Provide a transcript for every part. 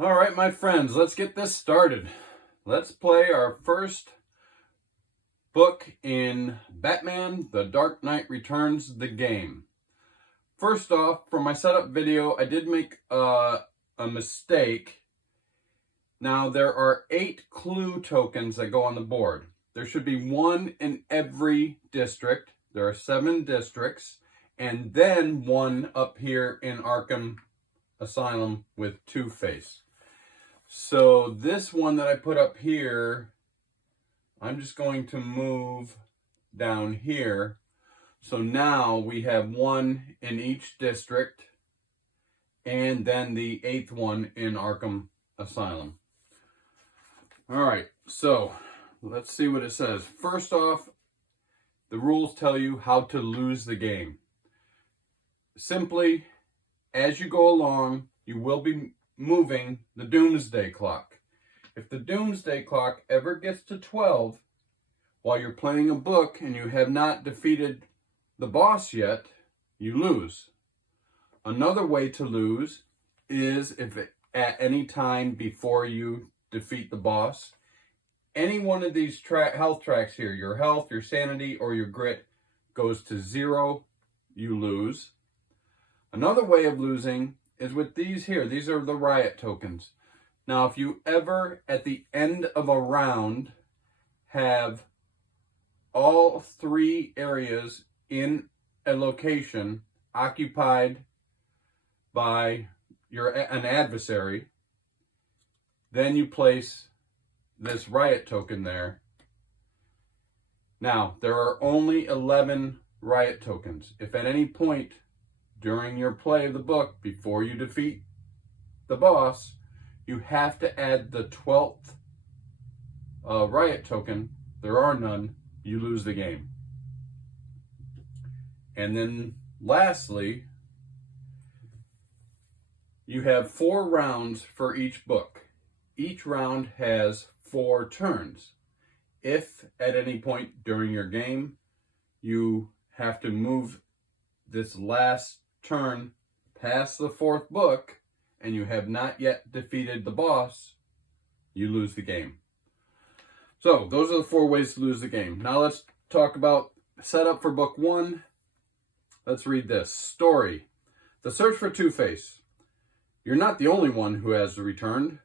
All right, my friends, let's get this started. Let's play our first book in Batman: The Dark Knight Returns, the game. First off, for my setup video, I did make a mistake. Now, there are 8 clue tokens that go on the board. There should be 1 in every district. There are 7 districts, and then 1 up here in Arkham Asylum with Two-Face. So this one that I put up here, I'm just going to move down here. So now we have 1 in each district, and then the 8th one in Arkham Asylum. All right, so let's see what it says. First off, the rules tell you how to lose the game. Simply, as you go along, you will be moving the doomsday clock. If the doomsday clock ever gets to 12 while you're playing a book and you have not defeated the boss yet, you lose. Another way to lose is if at any time before you defeat the boss, any one of these health tracks here, your health, your sanity, or your grit, goes to 0, you lose. Another way of losing is with these here. These are the riot tokens. Now, if you ever, at the end of a round, have all 3 areas in a location occupied by an adversary, then you place this riot token there. Now, there are only 11 riot tokens. If at any point during your play of the book, before you defeat the boss, you have to add the 12th riot token, there are none, you lose the game. And then lastly, you have 4 rounds for each book. Each round has 4 turns. If at any point during your game you have to move this last turn past the 4th book and you have not yet defeated the boss, you lose the game. So those are the 4 ways to lose the game. Now let's talk about setup for book 1. Let's read this. Story: The Search for Two-Face. You're not the only one who has returned.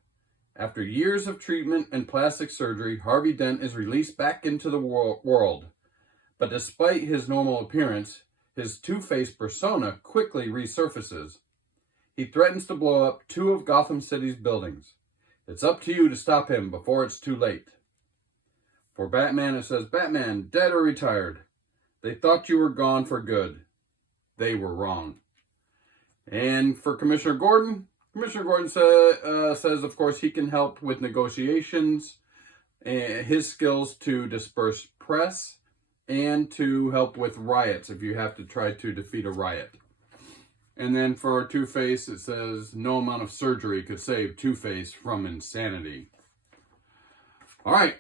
After years of treatment and plastic surgery, Harvey Dent is released back into the world. But despite his normal appearance, his Two-Face persona quickly resurfaces. He threatens to blow up 2 of Gotham City's buildings. It's up to you to stop him before it's too late. For Batman, it says, Batman, dead or retired. They thought you were gone for good. They were wrong. And for Commissioner Gordon says, of course, he can help with negotiations, his skills to disperse press, and to help with riots if you have to try to defeat a riot. And then for Two-Face, it says, no amount of surgery could save Two-Face from insanity. All right,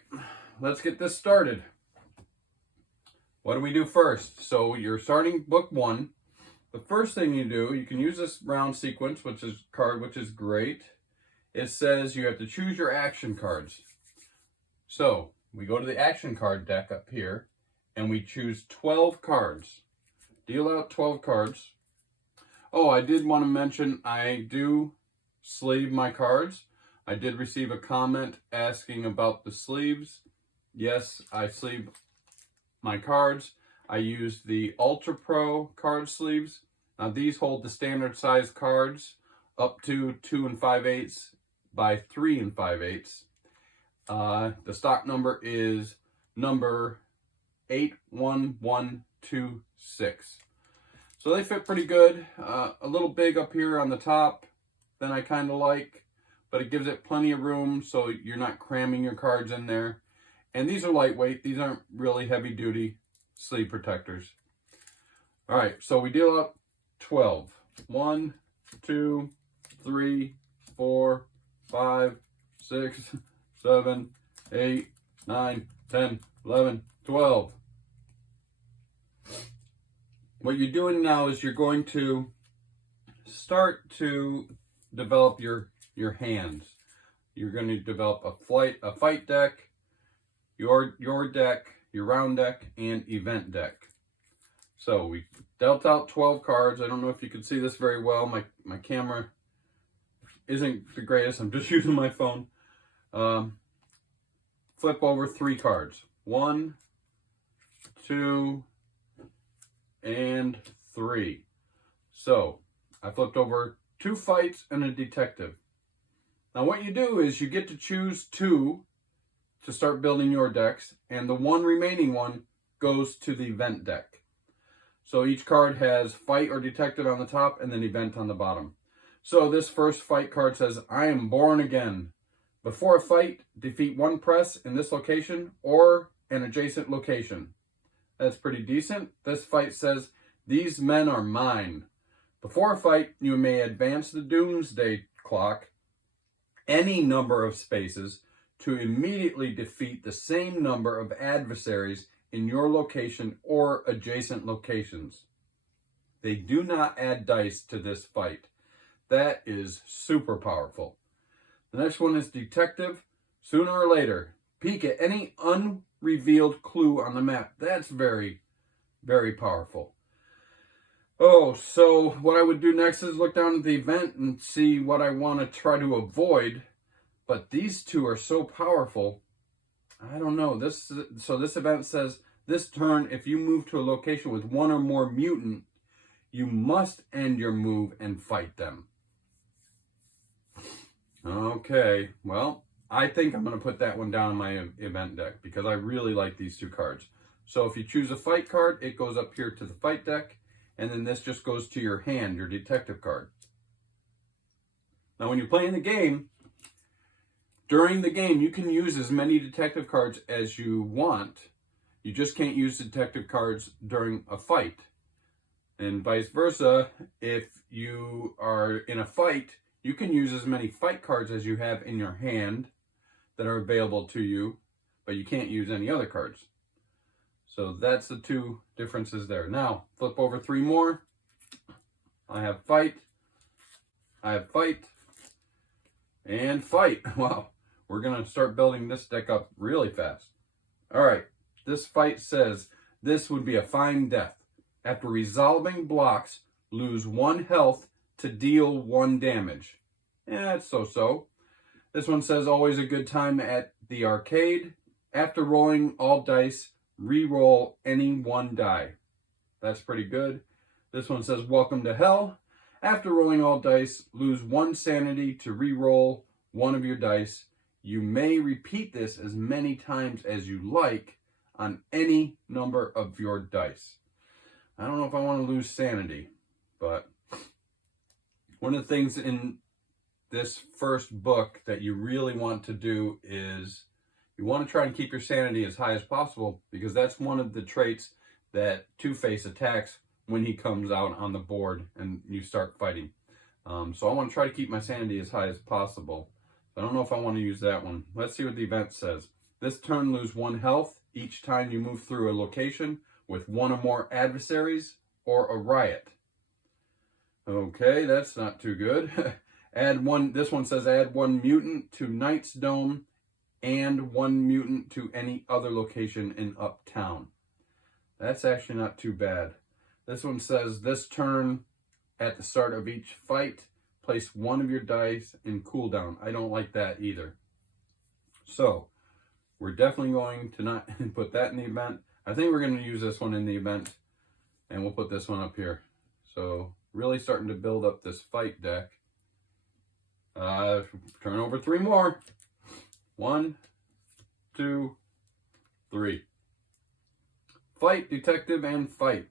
let's get this started. What do we do first? So you're starting book 1. The first thing you do, you can use this round sequence, which is great. It says you have to choose your action cards. So we go to the action card deck up here, and we choose 12 cards. Deal out 12 cards. Oh, I did want to mention, I do sleeve my cards. I did receive a comment asking about the sleeves. Yes, I sleeve my cards. I use the Ultra Pro card sleeves. Now these hold the standard size cards up to 2 5/8 by 3 5/8. The stock number is number 81126. So they fit pretty good. A little big up here on the top than I kind of like, but it gives it plenty of room so you're not cramming your cards in there. And these are lightweight. These aren't really heavy duty sleeve protectors. All right, so we deal up 12. 1, 2, 3, 4, 5, 6, 7, 8, 9, 10, 11, 12. What you're doing now is you're going to start to develop your your hands. You're going to develop a fight deck, your deck, your round deck, and event deck. So we dealt out 12 cards. I don't know if you can see this very well. My camera isn't the greatest. I'm just using my phone. Flip over 3 cards. 1, 2, and 3. So I flipped over 2 fights and a detective. Now what you do is you get to choose 2 to start building your decks, and the one remaining one goes to the event deck. So each card has fight or detective on the top and then event on the bottom. So this first fight card says, I am born again. Before a fight, defeat 1 press in this location or an adjacent location. That's pretty decent. This fight says, these men are mine. Before a fight, you may advance the doomsday clock any number of spaces to immediately defeat the same number of adversaries in your location or adjacent locations. They do not add dice to this fight. That is super powerful. The next one is detective. Sooner or later, peek at any unrevealed clue on the map. That's very, very powerful. Oh, so what I would do next is look down at the event and see what I want to try to avoid. But these 2 are so powerful. I don't know. This event says, this turn, if you move to a location with 1 or more mutant, you must end your move and fight them. Okay, well, I think I'm going to put that one down in my event deck because I really like these 2 cards. So if you choose a fight card, it goes up here to the fight deck, and then this just goes to your hand, your detective card. Now when you're playing the game, during the game, you can use as many detective cards as you want. You just can't use detective cards during a fight. And vice versa, if you are in a fight, you can use as many fight cards as you have in your hand that are available to you, but you can't use any other cards. So that's the 2 differences there. Now, flip over 3 more. I have fight, and fight. Wow, we're going to start building this deck up really fast. All right, this fight says, this would be a fine death. After resolving blocks, lose 1 health to deal 1 damage. Yeah, it's so-so. This one says, always a good time at the arcade. After rolling all dice, re-roll any 1 die. That's pretty good. This one says, welcome to hell. After rolling all dice, lose 1 sanity to re-roll 1 of your dice. You may repeat this as many times as you like on any number of your dice. I don't know if I want to lose sanity, but one of the things in this first book that you really want to do is you want to try and keep your sanity as high as possible, because that's one of the traits that Two-Face attacks when he comes out on the board and you start fighting. So I want to try to keep my sanity as high as possible. I don't know if I want to use that one. Let's see what the event says. This turn, lose 1 health each time you move through a location with 1 or more adversaries or a riot. Okay, that's not too good. Add 1, this one says add 1 mutant to Knight's Dome and 1 mutant to any other location in Uptown. That's actually not too bad. This one says this turn, at the start of each fight, place 1 of your dice in cooldown. I don't like that either. So, we're definitely going to not put that in the event. I think we're going to use this one in the event, and we'll put this one up here. So, really starting to build up this fight deck. Turn over 3 more. 1, 2, 3. Fight, detective, and fight.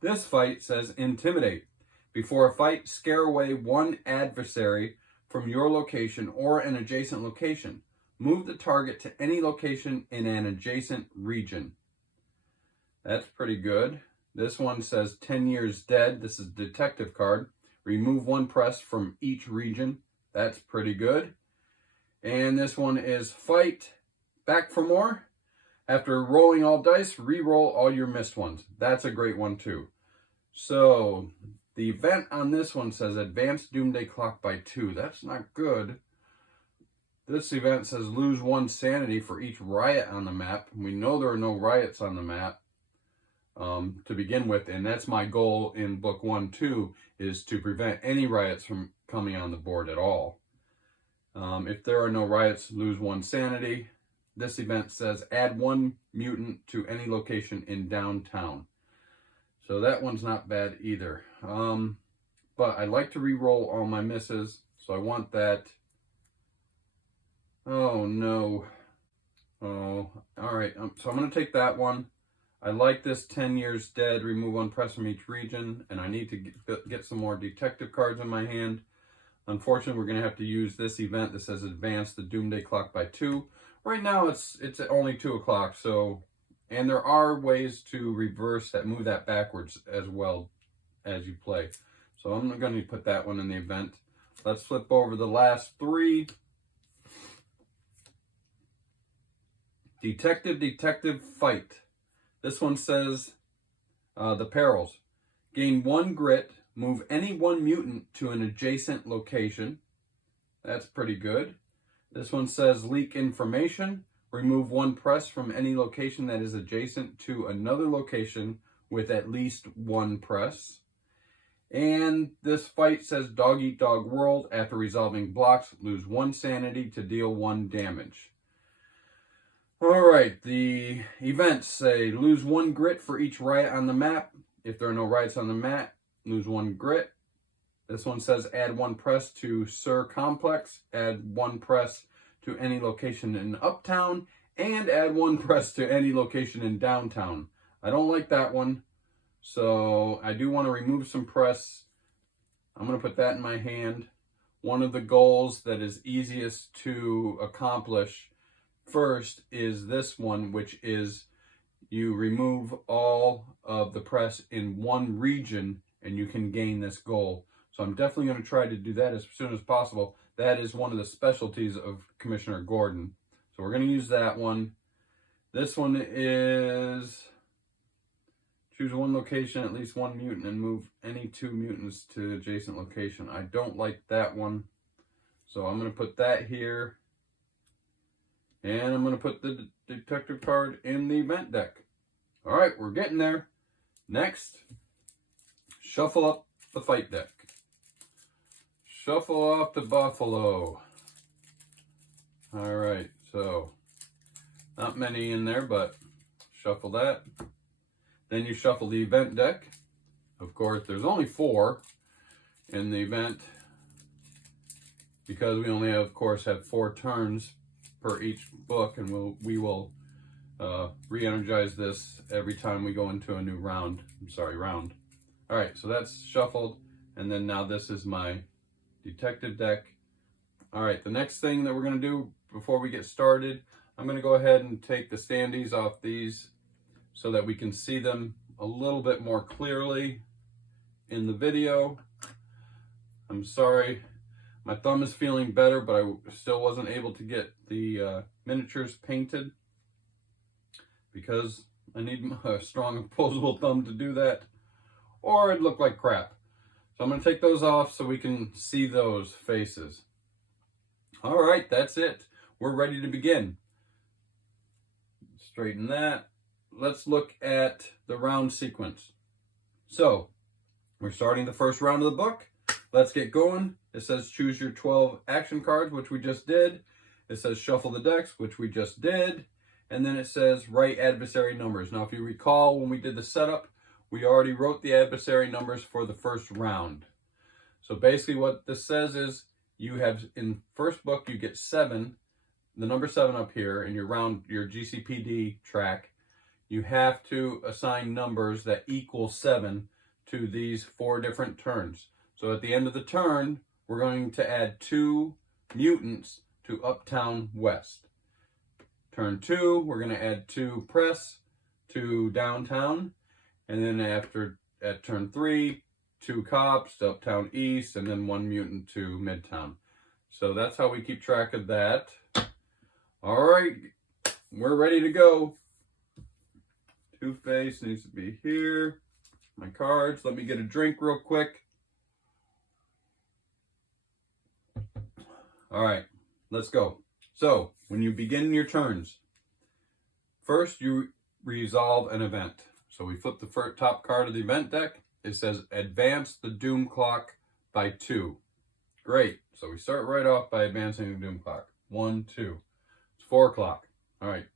This fight says intimidate. Before a fight, scare away 1 adversary from your location or an adjacent location. Move the target to any location in an adjacent region. That's pretty good. This one says 10 years dead. This is a detective card. Remove 1 press from each region. That's pretty good. And this one is fight, back for more. After rolling all dice, re-roll all your missed ones. That's a great one too. So The event on this one says advance Doomsday Clock by 2. That's not good. This event says lose 1 sanity for each riot on the map. We know there are no riots on the map to begin with, and that's my goal in book 1 too, is to prevent any riots from coming on the board at all. If there are no riots, lose 1 sanity. This event says add 1 mutant to any location in downtown. So that one's not bad either. But I like to re-roll all my misses, so I want that. Oh no. Oh, all right. So I'm going to take that one. I like this 10 years dead, remove 1 press from each region, and I need to get some more detective cards in my hand. Unfortunately, we're going to have to use this event that says advance the Doomsday Clock by 2. Right now, it's only 2 o'clock, so, and there are ways to reverse that, move that backwards as well as you play. So I'm going to put that one in the event. Let's flip over the last 3. Detective Fight. This one says the perils. Gain 1 grit, move any 1 mutant to an adjacent location. That's pretty good. This one says leak information. Remove 1 press from any location that is adjacent to another location with at least 1 press. And this fight says dog eat dog world. After resolving blocks, lose 1 sanity to deal 1 damage. All right, the events say lose 1 grit for each riot on the map. If there are no riots on the map, lose 1 grit. This one says add 1 press to Sir Complex, add 1 press to any location in Uptown, and add 1 press to any location in Downtown. I don't like that one, so I do want to remove some press. I'm going to put that in my hand. One of the goals that is easiest to accomplish first is this one, which is you remove all of the press in 1 region and you can gain this goal. So I'm definitely going to try to do that as soon as possible. That is one of the specialties of Commissioner Gordon. So we're going to use that one. This one is choose 1 location, at least 1 mutant, and move any 2 mutants to adjacent location. I don't like that one. So I'm going to put that here. And I'm going to put the detective card in the event deck. All right, we're getting there. Next, shuffle up the fight deck. Shuffle off the buffalo. All right, so not many in there, but shuffle that. Then you shuffle the event deck. Of course, there's only 4 in the event because we only, of course, have 4 turns per each book, and we will re-energize this every time we go into a new round. Round. All right, so that's shuffled, and then now this is my detective deck. All right, the next thing that we're going to do before we get started, I'm going to go ahead and take the standees off these so that we can see them a little bit more clearly in the video. I'm sorry. My thumb is feeling better, but I still wasn't able to get the miniatures painted because I need a strong opposable thumb to do that, or it'd look like crap. So I'm going to take those off so we can see those faces. All right, that's it. We're ready to begin. Straighten that. Let's look at the round sequence. So we're starting the first round of the book. Let's get going. It says choose your 12 action cards, which we just did. It says shuffle the decks, which we just did. And then it says write adversary numbers. Now, if you recall, when we did the setup, we already wrote the adversary numbers for the first round. So basically what this says is you have, in first book, you get 7, the number 7 up here in your round, your GCPD track. You have to assign numbers that equal 7 to these 4 different turns. So at the end of the turn, we're going to add 2 mutants to Uptown West. Turn 2, we're going to add 2 press to Downtown. And then at turn 3, 2 cops to Uptown East, and then 1 mutant to Midtown. So that's how we keep track of that. All right, we're ready to go. Two-Face needs to be here. My cards. Let me get a drink real quick. All right, let's go. So when you begin your turns, first you resolve an event. So we flip the top card of the event deck. It says advance the doom clock by 2. Great. So we start right off by advancing the doom clock. 1, 2. It's 4 o'clock. All right.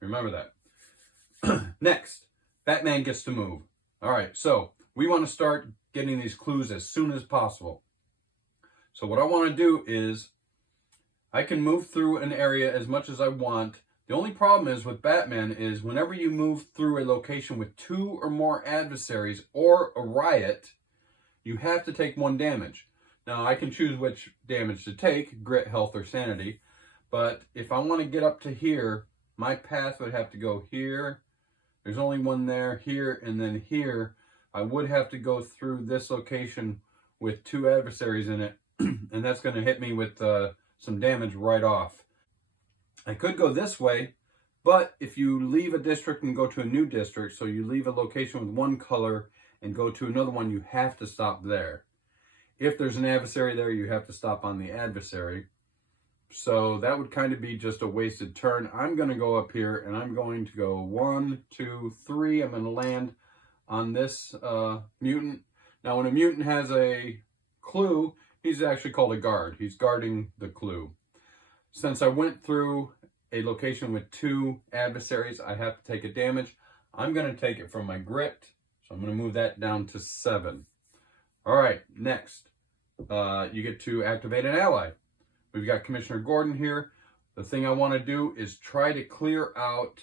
Remember that. Next, Batman gets to move. All right. So we want to start getting these clues as soon as possible. So what I want to do is I can move through an area as much as I want. The only problem is with Batman is whenever you move through a location with 2 or more adversaries or a riot, you have to take 1 damage. Now, I can choose which damage to take, grit, health, or sanity. But if I want to get up to here, my path would have to go here. There's only 1 there, here, and then here. I would have to go through this location with 2 adversaries in it. And that's going to hit me with some damage right off. I could go this way, but if you leave a district and go to a new district, so you leave a location with 1 color and go to another one, you have to stop there. If there's an adversary there, you have to stop on the adversary. So that would kind of be just a wasted turn. I'm going to go up here and I'm going to go 1, 2, 3. I'm going to land on this mutant. Now, when a mutant has a clue, he's actually called a guard. He's guarding the clue. Since I went through a location with 2 adversaries, I have to take a damage. I'm going to take it from my grit, so I'm going to move that down to 7. All right, next, you get to activate an ally. We've got Commissioner Gordon here. The thing I want to do is try to clear out.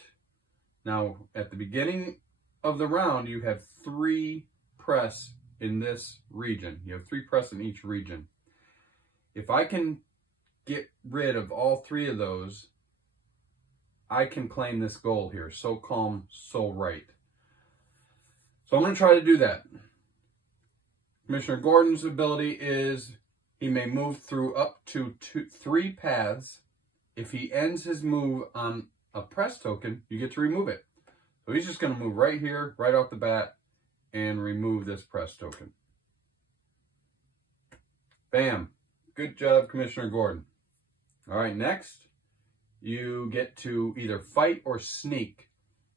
Now, at the beginning of the round, you have 3 press in this region. You have 3 press in each region. If I can get rid of all 3 of those, I can claim this goal here. So calm, so right. So I'm going to try to do that. Commissioner Gordon's ability is he may move through up to 3 paths. If he ends his move on a press token, you get to remove it. So he's just going to move right here, right off the bat, and remove this press token. Bam. Good job, Commissioner Gordon. All right, next, you get to either fight or sneak.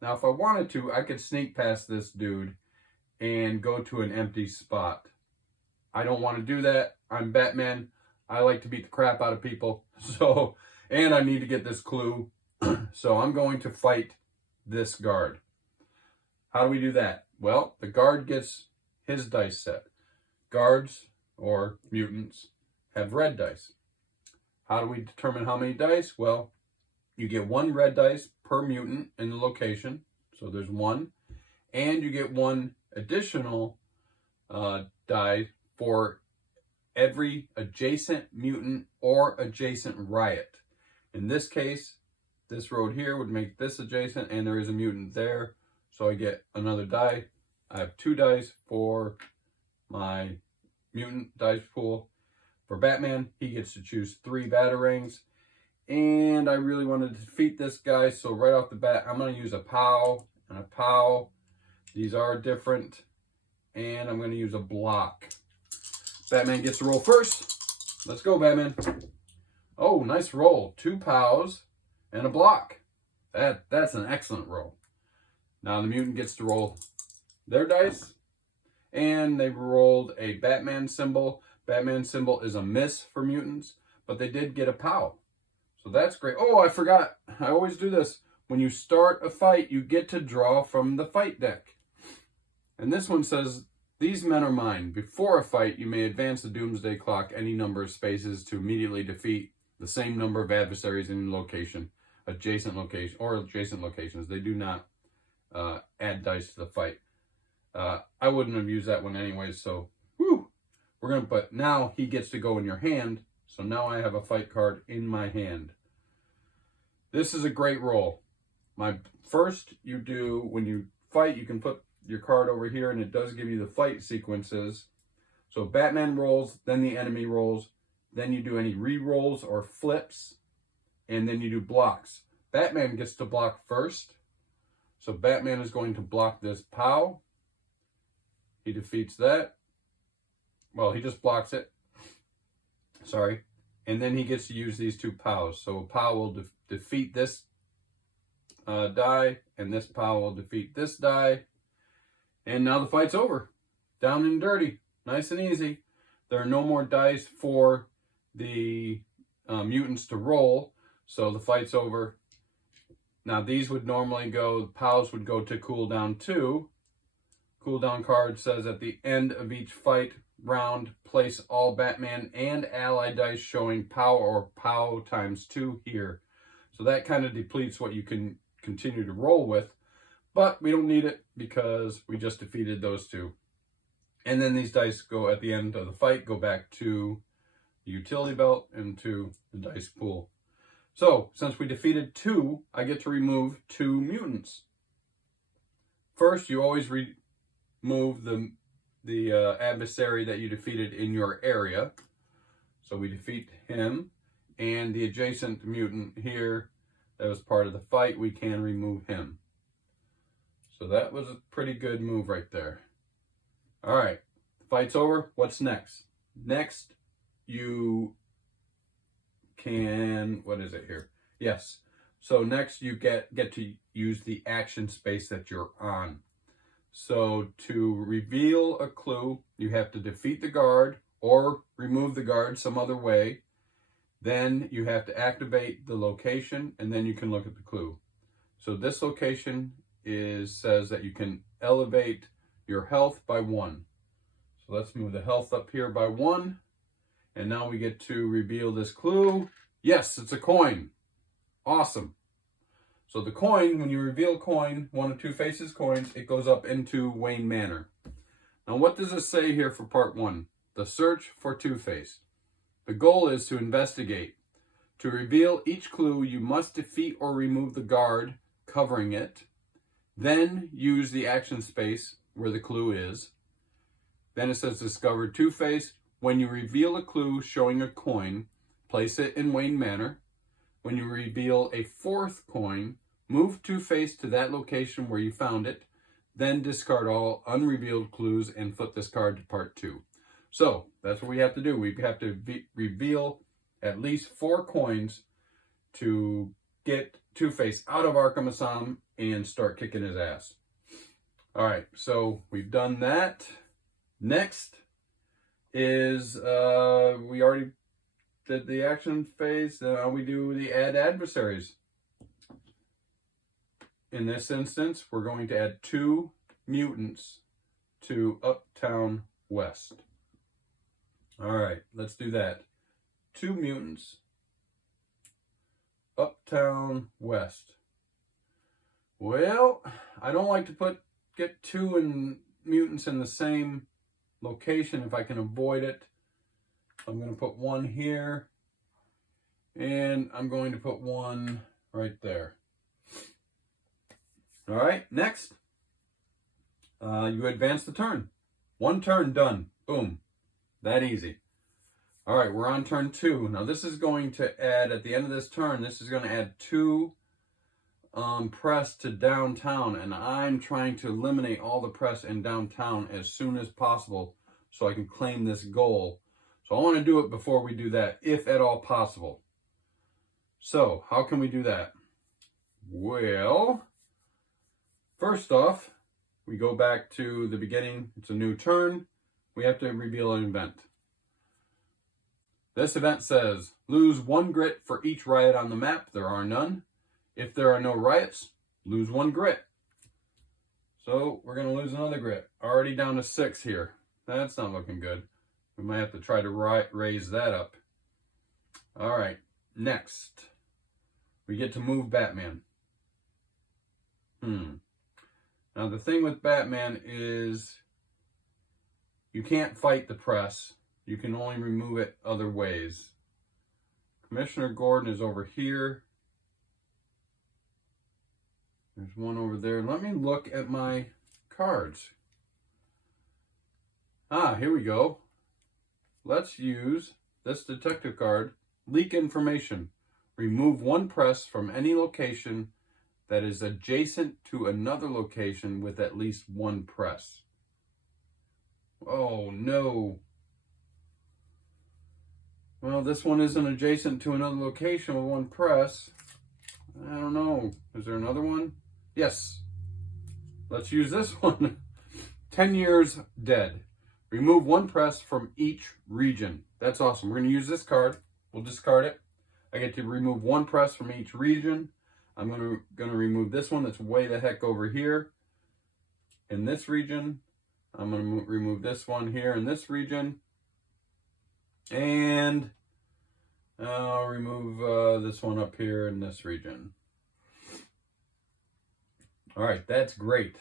Now, if I wanted to, I could sneak past this dude and go to an empty spot. I don't want to do that. I'm Batman. I like to beat the crap out of people. And I need to get this clue. So I'm going to fight this guard. How do we do that? Well, the guard gets his dice set. Guards, or mutants, have red dice. How do we determine how many dice? Well, you get 1 red dice per mutant in the location. So there's 1. And you get 1 additional die for every adjacent mutant or adjacent riot. In this case, this road here would make this adjacent, and there is a mutant there. So I get another die. I have 2 dice for my mutant dice pool. For Batman, he gets to choose 3 batarangs. And I really want to defeat this guy, so right off the bat, I'm going to use a POW and a POW. These are different. And I'm going to use a block. Batman gets to roll first. Let's go, Batman. Oh, nice roll. 2 POWs and a block. That's an excellent roll. Now the mutant gets to roll their dice. And they rolled a Batman symbol. Batman symbol is a miss for mutants, but they did get a POW. So that's great. Oh, I forgot. I always do this. When you start a fight, you get to draw from the fight deck. And this one says, these men are mine. Before a fight, you may advance the doomsday clock any number of spaces to immediately defeat the same number of adversaries in location, adjacent locations. They do not add dice to the fight. I wouldn't have used that one anyways, so but now he gets to go in your hand, so now I have a fight card in my hand. This is a great roll. First, when you fight, you can put your card over here, and it does give you the fight sequences. So Batman rolls, then the enemy rolls, then you do any re-rolls or flips, and then you do blocks. Batman gets to block first, so Batman is going to block this POW. He defeats that. Well, he just blocks it. Sorry. and then he gets to use these 2 POWs. So a POW will defeat this die, and this POW will defeat this die. And now the fight's over. Down and dirty. Nice and easy. There are no more dice for the mutants to roll, so the fight's over. Now these would normally go, the POWs would go to cooldown 2. Cooldown card says at the end of each fight round, place all Batman and ally dice showing POW or POW times 2 here. So that kind of depletes what you can continue to roll with, but we don't need it because we just defeated those 2. And then these dice go at the end of the fight, go back to the utility belt and to the dice pool. So since we defeated 2, I get to remove 2 mutants. First, you always remove the adversary that you defeated in your area. So we defeat him, and the adjacent mutant here that was part of the fight, we can remove him. So that was a pretty good move right there. All right, fight's over. What's next? Next, you can, what is it here? Yes. So next you get to use the action space that you're on. So to reveal a clue, you have to defeat the guard or remove the guard some other way. Then you have to activate the location, and then you can look at the clue. So this location says that you can elevate your health by 1. So let's move the health up here by 1. And now we get to reveal this clue. Yes, it's a coin. Awesome. So the coin, when you reveal a coin, 1 of 2 faces coins, it goes up into Wayne Manor. Now what does it say here for part 1? The search for Two-Face. The goal is to investigate. To reveal each clue, you must defeat or remove the guard covering it. Then use the action space where the clue is. Then it says discover Two-Face. When you reveal a clue showing a coin, place it in Wayne Manor. When you reveal a 4th coin, move Two-Face to that location where you found it. Then discard all unrevealed clues and flip this card to part 2. So that's what we have to do. We have to reveal at least 4 coins to get Two-Face out of Arkham Asylum and start kicking his ass. All right, so we've done that. Next is, we already did the action phase. Now we do the add adversaries. In this instance, we're going to add 2 mutants to Uptown West. All right, let's do that. 2 mutants, Uptown West. Well, I don't like to get 2 mutants in the same location if I can avoid it. I'm going to put 1 here, and I'm going to put 1 right there. All right, next, you advance the turn. 1 turn, done. Boom. That easy. All right, we're on turn 2. Now this is going to add, at the end of this turn, this is going to add 2 press to downtown, and I'm trying to eliminate all the press in downtown as soon as possible so I can claim this goal. So I want to do it before we do that, if at all possible. So how can we do that? Well, first off, we go back to the beginning. It's a new turn. We have to reveal an event. This event says, lose 1 grit for each riot on the map. There are none. If there are no riots, lose 1 grit. So we're going to lose another grit. Already down to 6 here. That's not looking good. We might have to try to raise that up. All right, next. We get to move Batman. Now the thing with Batman is you can't fight the press. You can only remove it other ways. Commissioner Gordon is over here. There's 1 over there. Let me look at my cards. Here we go. Let's use this detective card. Leak information. Remove 1 press from any location that is adjacent to another location with at least 1 press. Oh no. Well, this one isn't adjacent to another location with one press. I don't know. Is there another one? Yes. Let's use this one. 10 years dead. Remove one press from each region. That's awesome. We're going to use this card. We'll discard it. I get to remove one press from each region. I'm going to remove this one that's way the heck over here in this region. I'm going to remove this one here in this region. And I'll remove this one up here in this region. All right, that's great.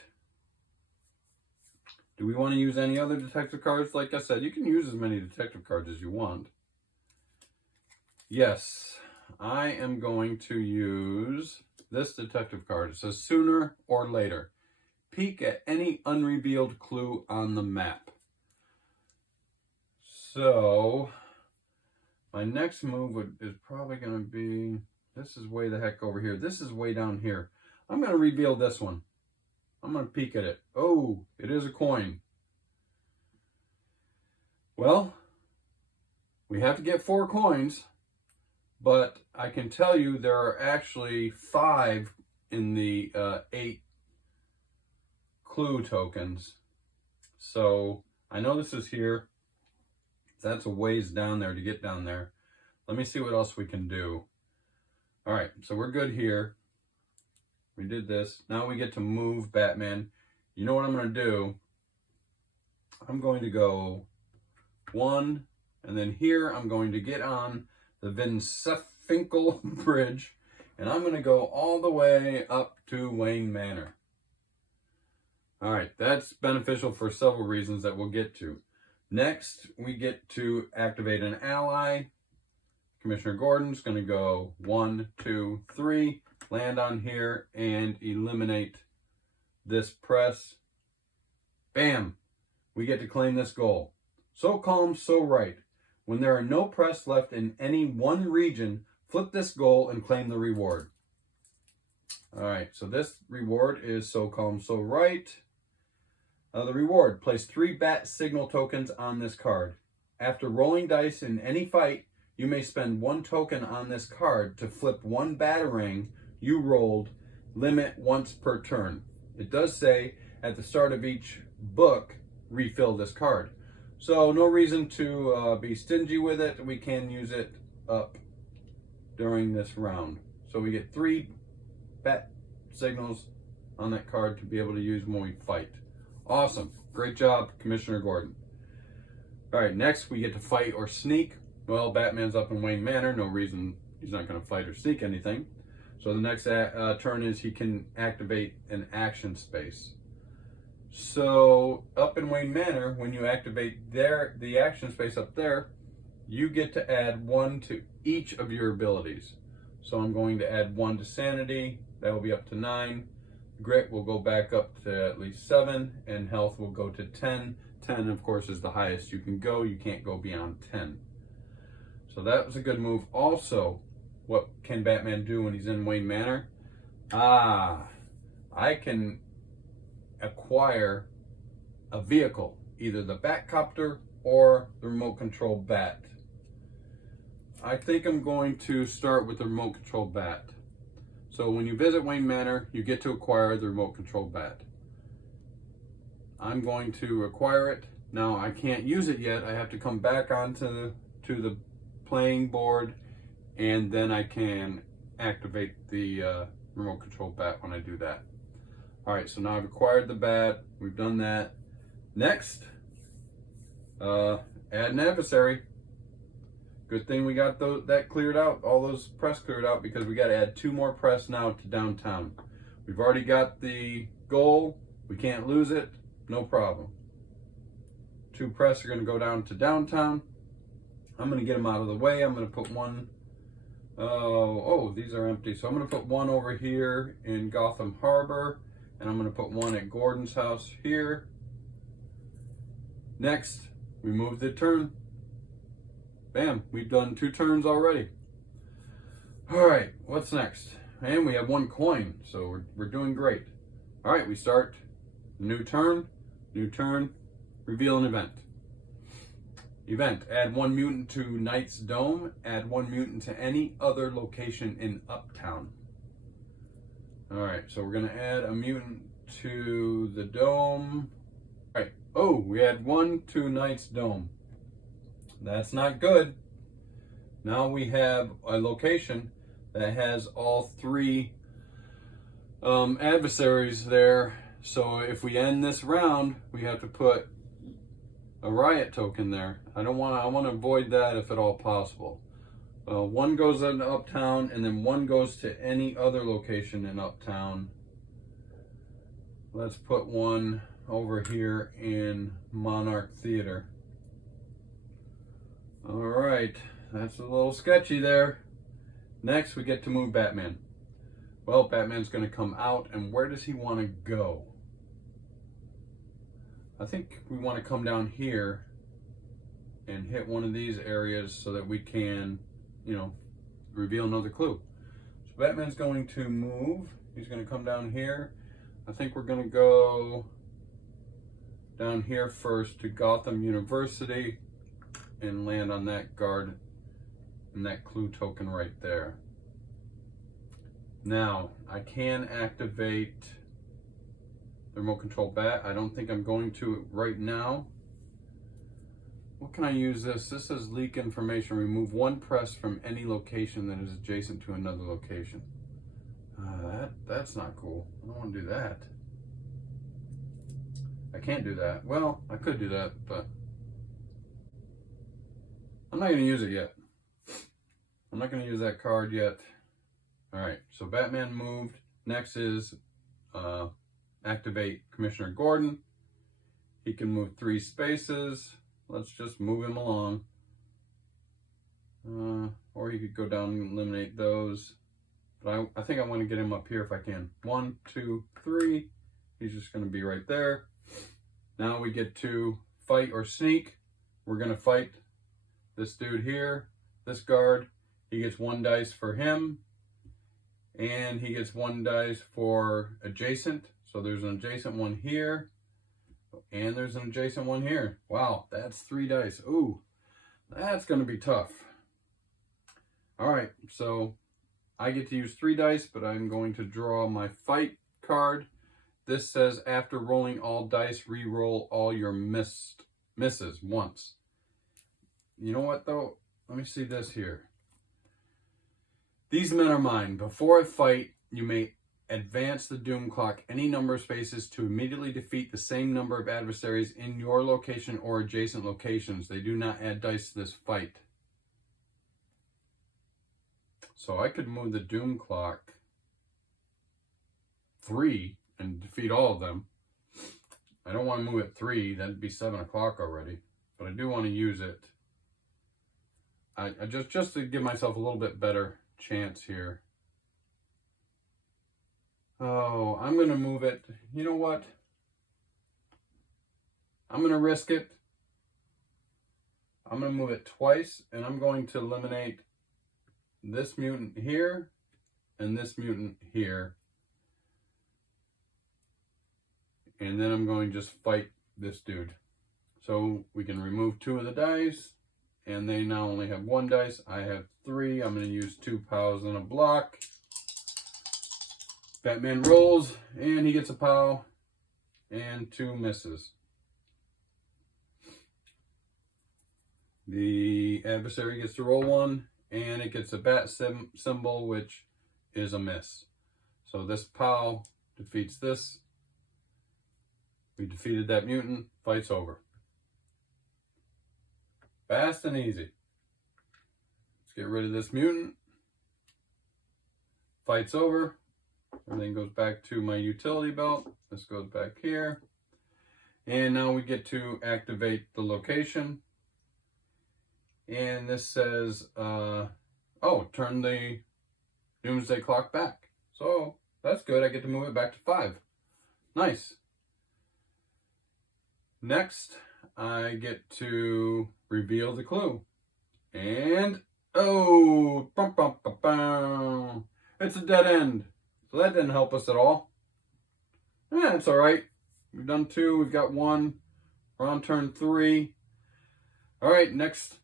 Do we want to use any other detective cards? Like I said, you can use as many detective cards as you want. Yes, I am going to use this detective card. It says sooner or later. Peek at any unrevealed clue on the map. So, my next move is probably going to be, this is way the heck over here. This is way down here. I'm going to reveal this one. I'm going to peek at it. Oh, it is a coin. Well, we have to get 4 coins, but I can tell you there are actually 5 in the 8 clue tokens. So I know this is here. That's a ways down there to get down there. Let me see what else we can do. All right, so we're good here. We did this. Now we get to move Batman. You know what I'm going to do? I'm going to go 1, and then here I'm going to get on the Vincefinkel Bridge, and I'm going to go all the way up to Wayne Manor. All right, that's beneficial for several reasons that we'll get to. Next, we get to activate an ally. Commissioner Gordon's going to go 1, 2, 3, land on here, and eliminate this press. Bam! We get to claim this goal. So calm, so right. When there are no press left in any one region, flip this goal and claim the reward. All right, so this reward is so calm, so right. The reward, place 3 bat signal tokens on this card. After rolling dice in any fight, you may spend 1 token on this card to flip 1 batarang you rolled, limit once per turn. It does say at the start of each book, refill this card. So no reason to be stingy with it. We can use it up during this round. So we get 3 bat signals on that card to be able to use when we fight. Awesome. Great job, Commissioner Gordon. All right, next we get to fight or sneak. Well, Batman's up in Wayne Manor. No reason he's not going to fight or sneak anything. So the next turn is he can activate an action space. So up in Wayne Manor, when you activate the action space up there, you get to add 1 to each of your abilities. So I'm going to add 1 to sanity. That will be up to 9. Grit will go back up to at least 7, and health will go to 10. 10, of course, is the highest you can go. You can't go beyond 10. So that was a good move. Also, what can Batman do when he's in Wayne Manor? I can acquire a vehicle, either the Batcopter or the remote control Bat. I think I'm going to start with the remote control Bat. So when you visit Wayne Manor, you get to acquire the remote control Bat. I'm going to acquire it. Now I can't use it yet. I have to come back onto the playing board, and then I can activate the remote control Bat when I do that. All right, so now I've acquired the Bat. We've done that. Next, add an adversary. Good thing we got that cleared out, all those press cleared out, because we got to add 2 more press now to downtown. We've already got the goal. We can't lose it. No problem. 2 press are going to go down to downtown. I'm going to get them out of the way. I'm going to put 1. Oh, these are empty. So I'm going to put 1 over here in Gotham Harbor, and I'm going to put 1 at Gordon's house here. Next, we move the turn. Bam, we've done 2 turns already. All right, what's next? And we have 1 coin, so we're doing great. All right, we start new turn, reveal an event. Event, add 1 mutant to Knight's Dome, add 1 mutant to any other location in Uptown. Alright, so we're going to add a mutant to the dome. Alright, oh, we add 1 to Knight's Dome. That's not good. Now we have a location that has all 3 adversaries there. So if we end this round, we have to put a riot token there. I want to avoid that if at all possible. 1 goes into Uptown, and then 1 goes to any other location in Uptown. Let's put 1 over here in Monarch Theater. All right, that's a little sketchy there. Next, we get to move Batman. Well, Batman's going to come out, and where does he want to go? I think we want to come down here and hit one of these areas so that we can, you know, reveal another clue. So Batman's going to move. He's going to come down here. I think we're going to go down here first to Gotham University and land on that guard and that clue token right there. Now, I can activate the remote control bat. I don't think I'm going to right now. What can I use this? This says leak information. Remove 1 press from any location that is adjacent to another location. That's not cool. I don't want to do that. I can't do that. Well, I could do that, but I'm not going to use it yet. I'm not going to use that card yet. All right, so Batman moved. Next is activate Commissioner Gordon. He can move 3 spaces. Let's just move him along. Or he could go down and eliminate those. But I think I want to get him up here if I can. 1, 2, 3. He's just going to be right there. Now we get to fight or sneak. We're going to fight this dude here, this guard. He gets 1 dice for him. And he gets 1 dice for adjacent. So there's an adjacent one here. And there's an adjacent one here. Wow, that's 3 dice. Ooh, that's going to be tough. All right, so I get to use 3 dice, but I'm going to draw my fight card. This says after rolling all dice, re-roll all your misses once. You know what though? Let me see this here. These men are mine. Before a fight, you may advance the doom clock any number of spaces to immediately defeat the same number of adversaries in your location or adjacent locations. They do not add dice to this fight. So I could move the doom clock 3 and defeat all of them. I don't want to move it 3. That'd be 7 o'clock already. But I do want to use it. I just to give myself a little bit better chance here. Oh, I'm going to move it. You know what? I'm going to risk it. I'm going to move it twice, and I'm going to eliminate this mutant here and this mutant here. And then I'm going to just fight this dude. So we can remove 2 of the dice, and they now only have 1 dice. I have 3. I'm going to use 2 POWs and a block. Batman rolls, and he gets a POW and 2 misses. The adversary gets to roll 1, and it gets a bat symbol, which is a miss. So this POW defeats this. We defeated that mutant. Fight's over. Fast and easy. Let's get rid of this mutant. Fight's over. Everything goes back to my utility belt. This goes back here. And now we get to activate the location. And this says, turn the doomsday clock back. So that's good. I get to move it back to 5. Nice. Next, I get to reveal the clue. And, oh, bum, bum, bum, bum. It's a dead end. So that didn't help us at all. Yeah, it's all right. We've done 2. We've got 1. We're on turn 3. All right, next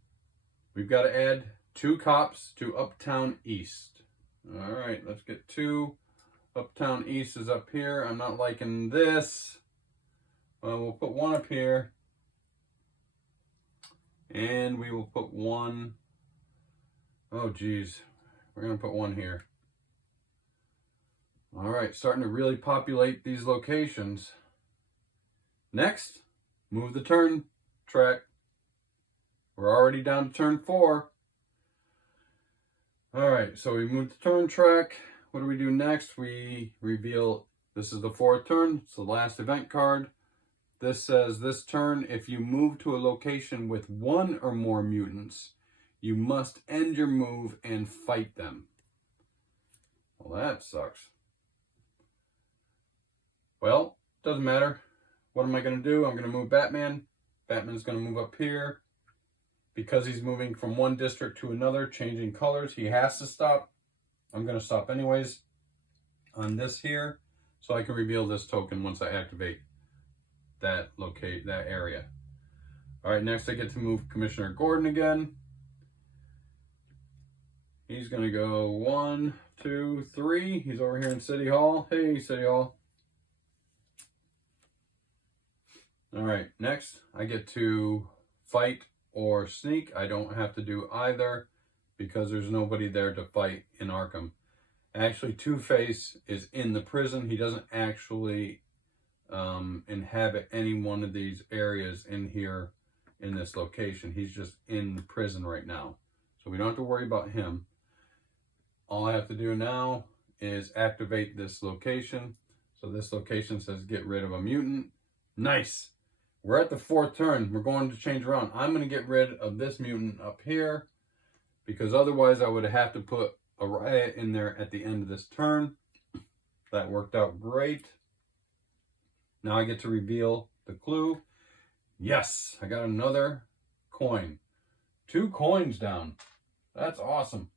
we've got to add 2 cops to Uptown East. All right, let's get 2. Uptown East is up here. I'm not liking this. Well, we'll put 1 up here. And we will put 1. Oh, geez. We're going to put 1 here. All right, starting to really populate these locations. Next, move the turn track. We're already down to turn 4. All right, so we move the turn track. What do we do next? We reveal, this is the 4th turn. It's the last event card. This says, this turn, if you move to a location with 1 or more mutants, you must end your move and fight them. Well, that sucks. Well, doesn't matter. What am I going to do? I'm going to move Batman. Batman's going to move up here. Because he's moving from one district to another, changing colors, he has to stop. I'm going to stop anyways on this here, so I can reveal this token once I activate that area. All right, next I get to move Commissioner Gordon again. He's going to go 1, 2, 3. He's over here in City Hall. Hey, City Hall. All right, next I get to fight or sneak. I don't have to do either because there's nobody there to fight in Arkham. Actually, Two-Face is in the prison. He doesn't actually inhabit any one of these areas in here in this location. He's just in the prison right now. So we don't have to worry about him. All I have to do now is activate this location. So this location says get rid of a mutant. Nice. We're at the 4th turn. We're going to change around. I'm going to get rid of this mutant up here because otherwise I would have to put a riot in there at the end of this turn. That worked out great. Now I get to reveal the clue. Yes, I got another coin. 2 coins down. That's awesome.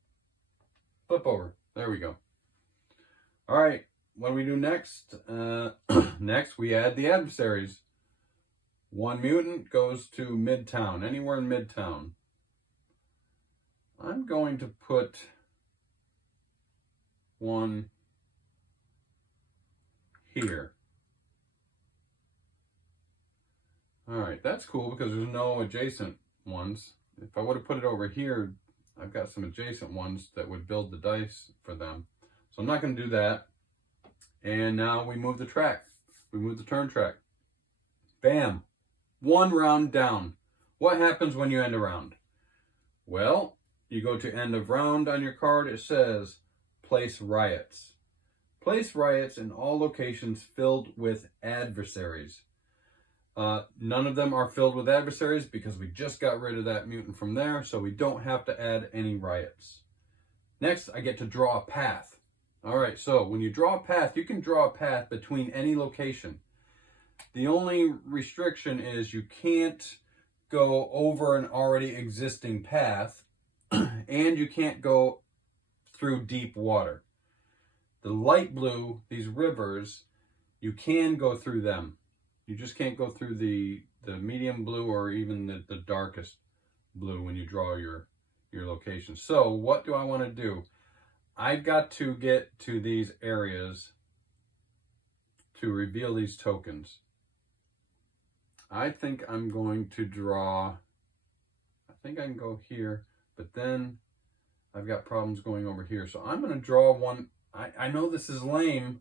Flip over. There we go. All right, what do we do next? Next, we add the adversaries. 1 mutant goes to Midtown, anywhere in Midtown. I'm going to put 1 here. All right, that's cool because there's no adjacent ones. If I would have put it over here, I've got some adjacent ones that would build the dice for them. So I'm not going to do that. And now we move the track. We move the turn track. Bam. 1 round down. What happens when you end a round? Well, you go to end of round on your card. It says place riots. Place riots in all locations filled with adversaries. None of them are filled with adversaries because we just got rid of that mutant from there, so we don't have to add any riots. Next, I get to draw a path. All right, so when you draw a path, you can draw a path between any location. The only restriction is you can't go over an already existing path and you can't go through deep water. The light blue, these rivers, you can go through them. You just can't go through the medium blue or even the darkest blue when you draw your location. So what do I want to do? I've got to get to these areas to reveal these tokens. I think I'm going to draw, I think I can go here, but then I've got problems going over here. So I'm going to draw one. I know this is lame.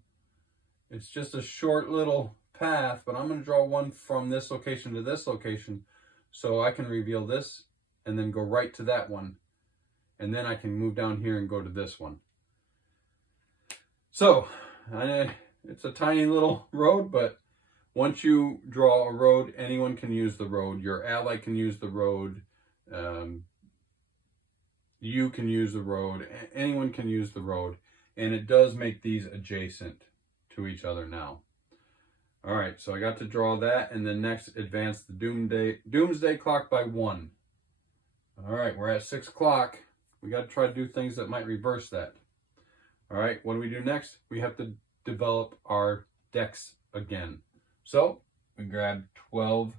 It's just a short little path, but I'm going to draw one from this location to this location so I can reveal this and then go right to that one. And then I can move down here and go to this one. So it's a tiny little road, but once you draw a road, anyone can use the road. Your ally can use the road. You can use the road. Anyone can use the road. And it does make these adjacent to each other now. All right, so I got to draw that, and then next advance the doomsday clock by 1. All right, we're at 6 o'clock. We got to try to do things that might reverse that. All right, what do we do next? We have to develop our decks again. So we grab 12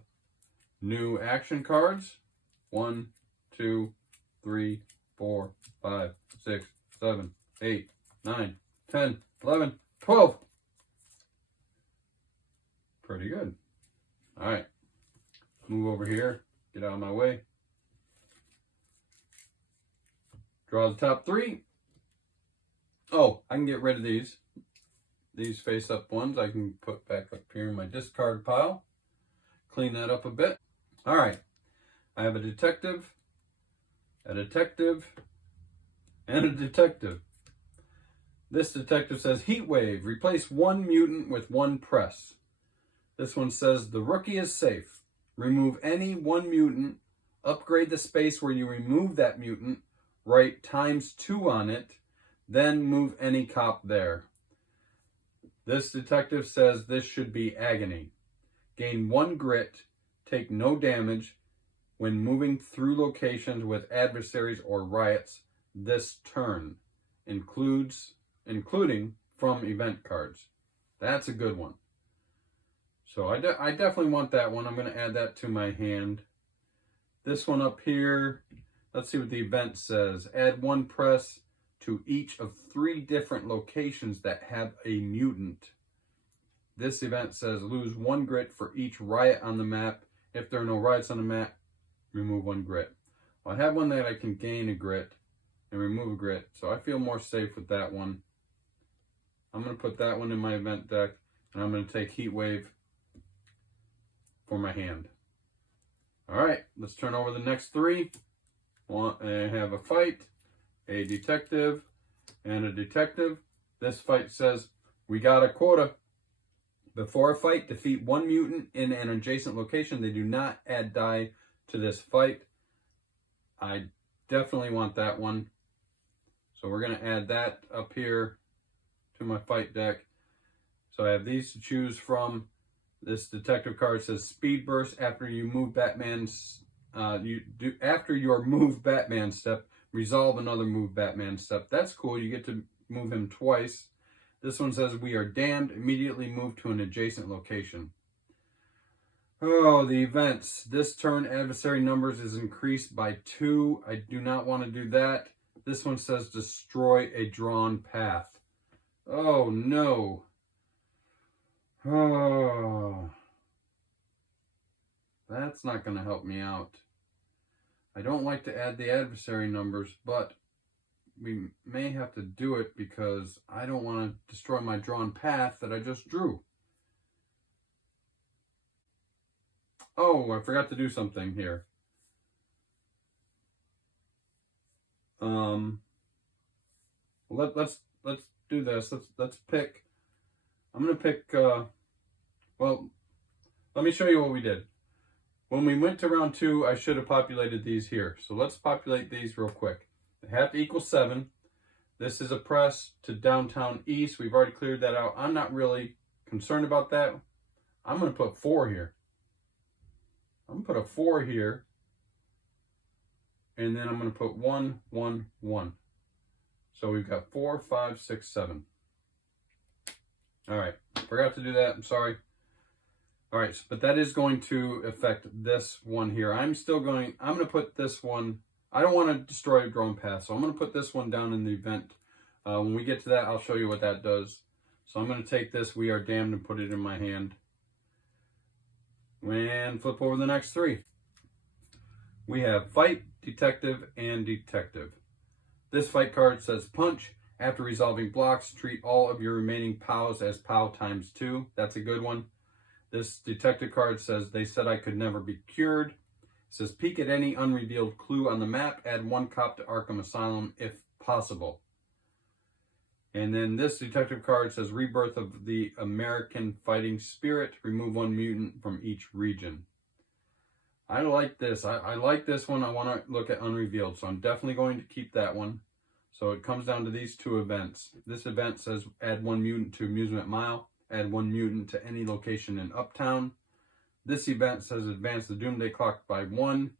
new action cards. 1, 2, 3, 4, 5, 6, 7, 8, 9, 10, 11, 12. Pretty good. All right. Move over here. Get out of my way. Draw the top 3. Oh, I can get rid of these. These face-up ones I can put back up here in my discard pile. Clean that up a bit. All right. I have a detective, and a detective. This detective says, Heat Wave, replace 1 mutant with 1 press. This one says, the rookie is safe. Remove any 1 mutant, upgrade the space where you remove that mutant, write ×2 on it, then move any cop there. This detective says this should be agony. Gain 1 grit, take no damage when moving through locations with adversaries or riots this turn, including from event cards. That's a good one. So I definitely want that one. I'm going to add that to my hand. This one up here, let's see what the event says. Add 1 press to each of 3 different locations that have a mutant. This event says lose 1 grit for each riot on the map. If there are no riots on the map, remove 1 grit. Well, I have one that I can gain a grit and remove a grit, so I feel more safe with that one. I'm going to put that one in my event deck, and I'm going to take Heat Wave for my hand. All right, let's turn over the next 3. I have a fight, a detective, and a detective. This fight says, we got a quota. Before a fight, defeat 1 mutant in an adjacent location. They do not add die to this fight. I definitely want that one. So we're going to add that up here to my fight deck. So I have these to choose from. This detective card says Speed Burst. After you move Batman's, after your move Batman step, resolve another move Batman step. That's cool. You get to move him twice. This one says we are damned. Immediately move to an adjacent location. Oh, the events. This turn adversary numbers is increased by 2. I do not want to do that. This one says destroy a drawn path. Oh no. Oh, that's not going to help me out. I don't like to add the adversary numbers, but we may have to do it because I don't want to destroy my drawn path that I just drew. Oh, I forgot to do something here. Let's do this. Let's pick. I'm going to pick, well, let me show you what we did. When we went to round 2, I should have populated these here. So let's populate these real quick. They have to equal 7. This is a press to downtown east. We've already cleared that out. I'm not really concerned about that. I'm going to put 4 here. I'm going to put a 4 here. And then I'm going to put 1, 1, 1. So we've got 4, 5, 6, 7. All right, forgot to do that, I'm sorry. All right, but that is going to affect this one here. I'm going to put this one, I don't want to destroy a drawn path, so I'm going to put this one down in the event. When we get to that, I'll show you what that does. So I'm going to take this, We Are Damned, and put it in my hand. And flip over the next 3. We have Fight, Detective, and Detective. This fight card says Punch. After resolving blocks, treat all of your remaining POWs as POW ×2. That's a good one. This detective card says They Said I Could Never Be Cured. It says peek at any unrevealed clue on the map. Add 1 cop to Arkham Asylum if possible. And then this detective card says Rebirth of the American Fighting Spirit. Remove 1 mutant from each region. I like this. I like this one. I want to look at unrevealed. So I'm definitely going to keep that one. So it comes down to these 2 events. This event says add 1 mutant to Amusement Mile. Add 1 mutant to any location in Uptown. This event says advance the Doomsday Clock by 1.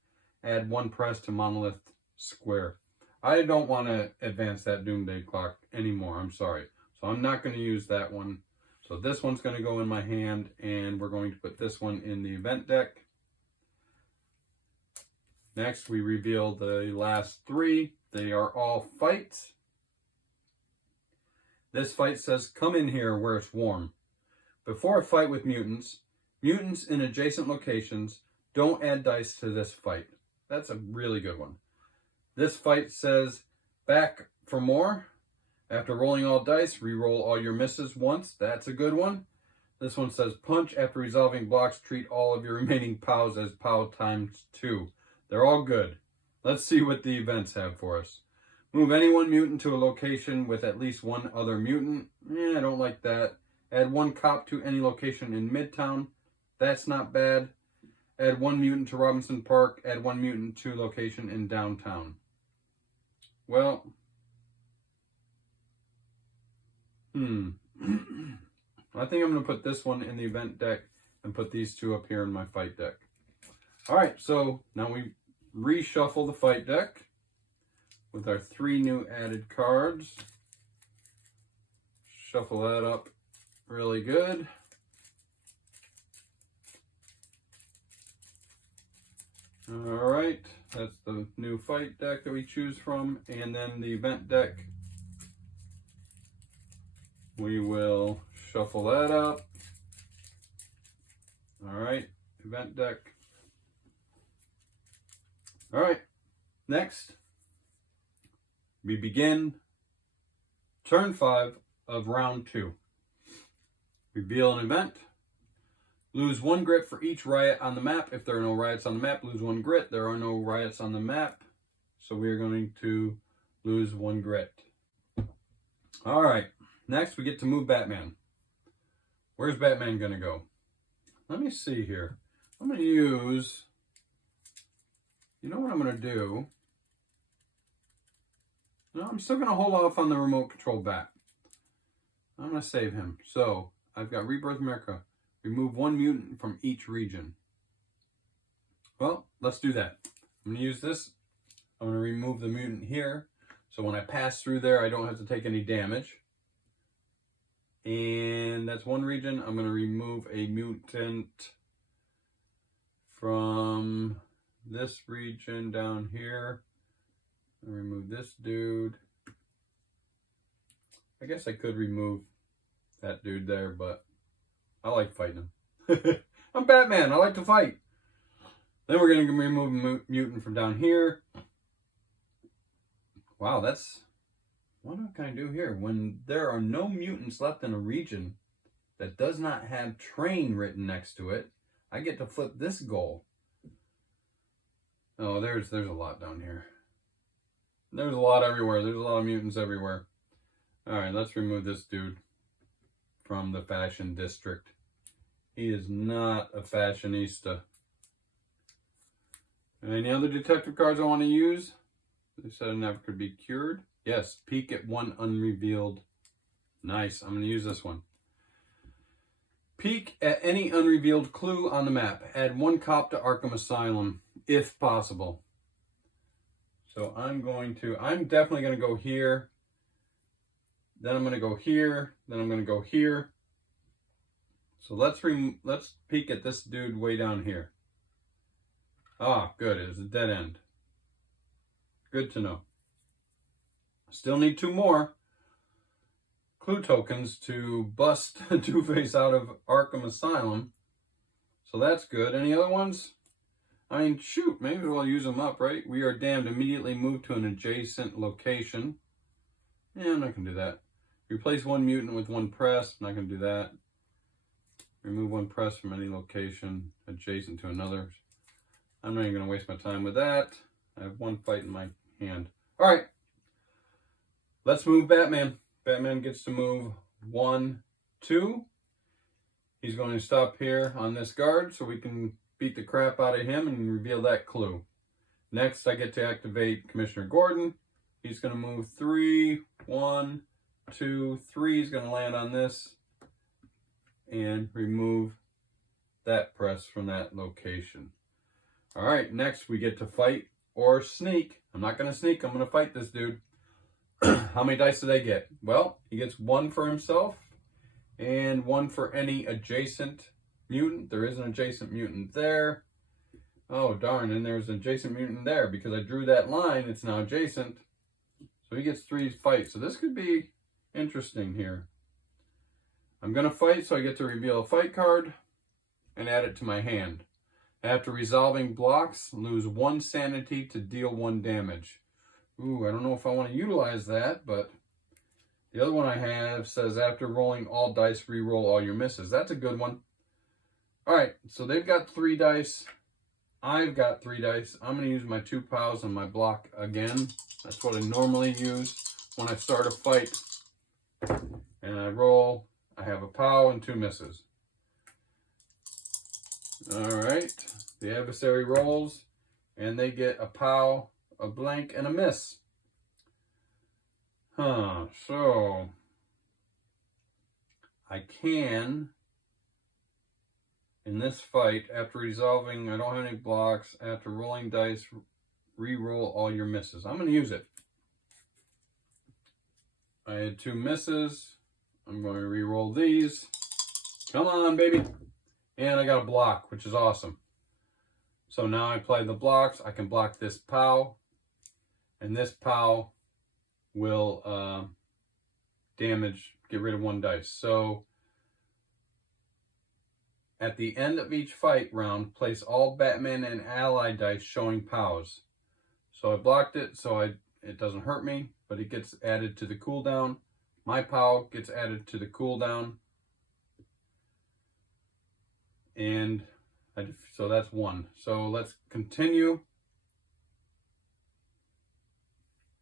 Add 1 press to Monolith Square. I don't want to advance that Doomsday Clock anymore. I'm sorry. So I'm not going to use that one. So this one's going to go in my hand, and we're going to put this one in the event deck. Next, we reveal the last 3. They are all fights. This fight says, come in here where it's warm. Before a fight with mutants in adjacent locations, don't add dice to this fight. That's a really good one. This fight says, back for more. After rolling all dice, re-roll all your misses once. That's a good one. This one says, punch. After resolving blocks, treat all of your remaining POWs as POW times 2. They're all good. Let's see what the events have for us. Move any one mutant to a location with at least one other mutant. I don't like that. Add 1 cop to any location in Midtown. That's not bad. Add 1 mutant to Robinson Park. Add 1 mutant to location in downtown. Well, I think I'm going to put this one in the event deck and put these 2 up here in my fight deck. All right, so now we reshuffle the fight deck with our 3 new added cards. Shuffle that up really good. All right, that's the new fight deck that we choose from. And then the event deck, we will shuffle that up. All right, event deck. All right, next, we begin turn 5 of round 2. Reveal an event. Lose 1 grit for each riot on the map. If there are no riots on the map, lose 1 grit. There are no riots on the map, so we are going to lose 1 grit. All right, next we get to move Batman. Where's Batman going to go? Let me see here. I'm going to use... You know what I'm going to do? No, I'm still going to hold off on the remote control Bat. I'm going to save him. So, I've got Rebirth America. Remove 1 mutant from each region. Well, let's do that. I'm going to use this. I'm going to remove the mutant here. So when I pass through there, I don't have to take any damage. And that's 1 region. I'm going to remove a mutant from this region down here. I'll remove this dude. I guess I could remove that dude there, but I like fighting him. I'm Batman. I like to fight. Then we're going to remove a mutant from down here. Wow, that's... What can I do here? When there are no mutants left in a region that does not have train written next to it, I get to flip this goal. Oh, there's a lot down here. There's a lot everywhere. There's a lot of mutants everywhere. Alright, let's remove this dude from the fashion district. He is not a fashionista. Any other detective cards I want to use? They said it never could be cured. Yes, peek at 1 unrevealed. Nice, I'm going to use this one. Peek at any unrevealed clue on the map. Add 1 cop to Arkham Asylum, if possible. So I'm definitely going to go here. Then I'm going to go here. Then I'm going to go here. So let's peek at this dude way down here. Ah, good. It was a dead end. Good to know. Still need 2 more clue tokens to bust Two-Face out of Arkham Asylum. So that's good. Any other ones? I mean, shoot, maybe we'll use them up, right? We are damned. Immediately move to an adjacent location. Yeah, I'm not going to do that. Replace 1 mutant with 1 press. I'm not going to do that. Remove 1 press from any location adjacent to another. I'm not even going to waste my time with that. I have 1 fight in my hand. All right. Let's move Batman. Batman gets to move 1, 2. He's going to stop here on this guard so we can beat the crap out of him and reveal that clue. Next, I get to activate Commissioner Gordon. He's going to move 3, 1, 2, 3. He's going to land on this and remove that press from that location. All right, next we get to fight or sneak. I'm not going to sneak. I'm going to fight this dude. How many dice do they get? Well, he gets 1 for himself and 1 for any adjacent mutant. There is an adjacent mutant there. Oh, darn, and there's an adjacent mutant there. Because I drew that line, it's now adjacent. So he gets 3 fights. So this could be interesting here. I'm going to fight, so I get to reveal a fight card and add it to my hand. After resolving blocks, lose 1 sanity to deal 1 damage. Ooh, I don't know if I want to utilize that, but the other one I have says after rolling all dice, re-roll all your misses. That's a good one. All right, so they've got 3 dice. I've got 3 dice. I'm going to use my 2 POWs on my block again. That's what I normally use when I start a fight. And I roll. I have a POW and 2 misses. All right, the adversary rolls, and they get a POW, a blank, and a miss. So I can, in this fight, after resolving, I don't have any blocks, after rolling dice, re-roll all your misses. I'm going to use it. I had 2 misses. I'm going to re-roll these. Come on, baby. And I got a block, which is awesome. So now I apply the blocks. I can block this POW. And this POW will damage, get rid of 1 dice. So at the end of each fight round, place all Batman and ally dice showing POWs. So I blocked it so it doesn't hurt me, but it gets added to the cooldown. My POW gets added to the cooldown. And so that's 1. So let's continue.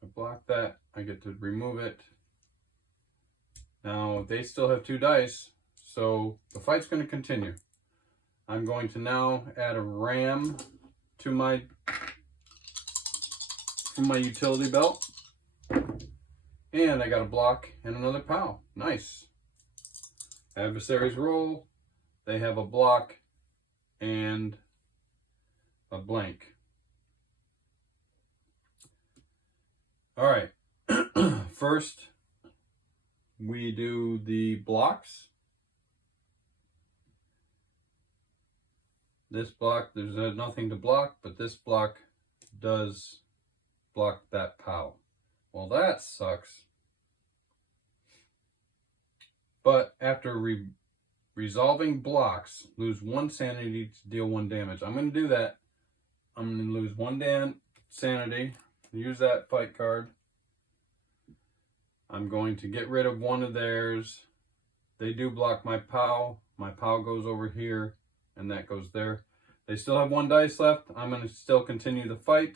I block that. I get to remove it. Now they still have 2 dice, so the fight's going to continue. I'm going to now add a ram to my utility belt. And I got a block and another POW. Nice. Adversaries roll. They have a block and a blank. All right. First, we do the blocks. This block, there's nothing to block, but this block does block that POW. Well, that sucks. But after resolving blocks, lose 1 sanity to deal 1 damage. I'm going to do that. I'm going to lose 1 sanity. Use that fight card. I'm going to get rid of 1 of theirs. They do block my POW. My POW goes over here, and that goes there. They still have 1 dice left. I'm going to still continue the fight.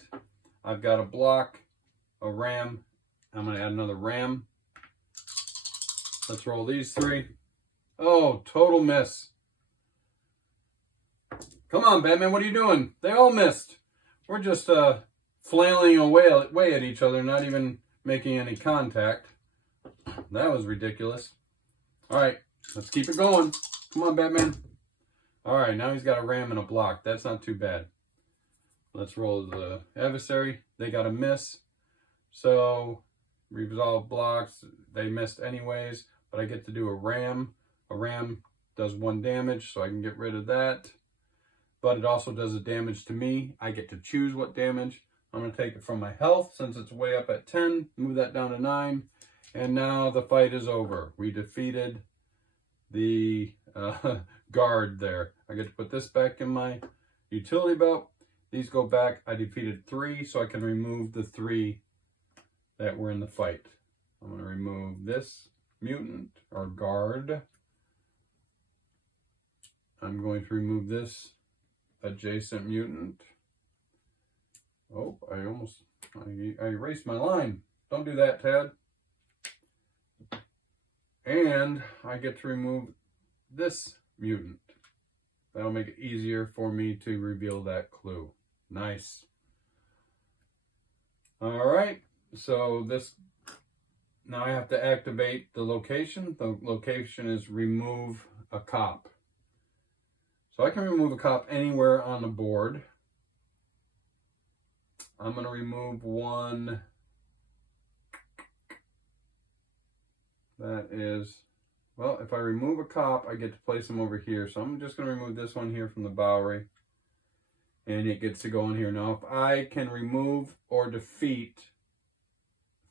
I've got a block, a ram. I'm going to add another ram. Let's roll these 3. Oh, total miss. Come on, Batman, what are you doing? They all missed. We're just flailing away at each other, not even making any contact. That was ridiculous. All right, let's keep it going. Come on, Batman. All right, now he's got a ram and a block. That's not too bad. Let's roll the adversary. They got a miss. So, resolve blocks. They missed anyways, but I get to do a ram. A ram does 1 damage, so I can get rid of that. But it also does a damage to me. I get to choose what damage. I'm going to take it from my health since it's way up at 10. Move that down to 9. And now the fight is over. We defeated the guard there. I get to put this back in my utility belt. These go back. I defeated 3, so I can remove the 3 that were in the fight. I'm going to remove this mutant or guard. I'm going to remove this adjacent mutant. Oh, I erased my line. Don't do that, Tad. And I get to remove this mutant. That'll make it easier for me to reveal that clue. Nice. All right, so now I have to activate the location. The location is remove a cop. So I can remove a cop anywhere on the board. I'm going to remove 1. That is, well, if I remove a cop, I get to place him over here. So I'm just going to remove this one here from the Bowery. and it gets to go in here. Now, if I can remove or defeat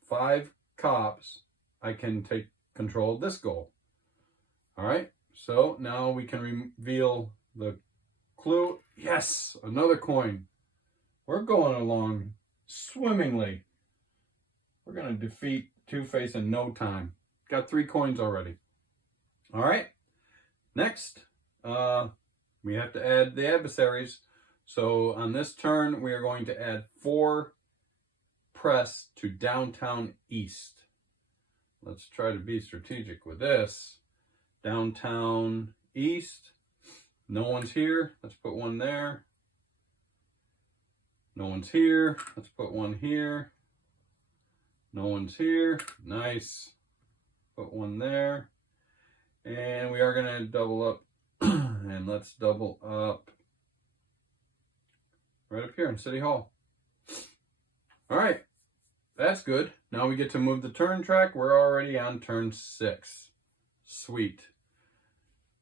5 cops, I can take control of this goal. All right, so now we can reveal the clue. Yes, another coin. We're going along swimmingly. We're going to defeat Two-Face in no time. Got 3 coins already. All right, next, we have to add the adversaries. So on this turn, we are going to add 4 press to downtown east. Let's try to be strategic with this. Downtown east. No one's here. Let's put one there. No one's here. Let's put one here. No one's here. Nice. Put one there. And we are going to double up. And let's double up right up here in City Hall. All right. That's good. Now we get to move the turn track. We're already on turn 6. Sweet.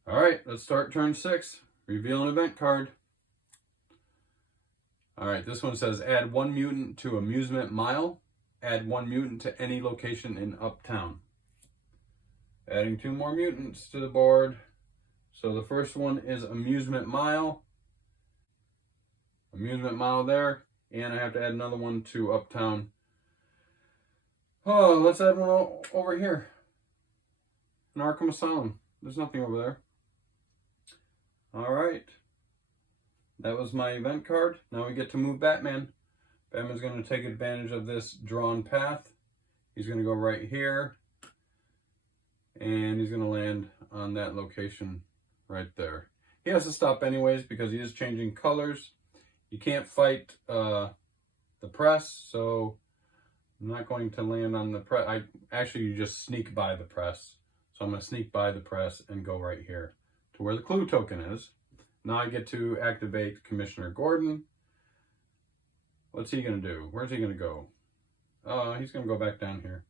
All right, let's start turn 6. Reveal an event card. All right, this one says add 1 mutant to Amusement Mile. Add 1 mutant to any location in Uptown. Adding 2 more mutants to the board. So the first one is Amusement Mile. Amusement Mile there. And I have to add another one to Uptown. Oh, let's add one over here. An Arkham Asylum. There's nothing over there. All right. That was my event card. Now we get to move Batman. Batman's going to take advantage of this drawn path. He's going to go right here. And he's going to land on that location right there. He has to stop anyways because he is changing colors. You can't fight the press, so I'm not going to land on the press. You just sneak by the press. So I'm going to sneak by the press and go right here to where the clue token is. Now I get to activate Commissioner Gordon. What's he going to do? Where's he going to go? He's going to go back down here.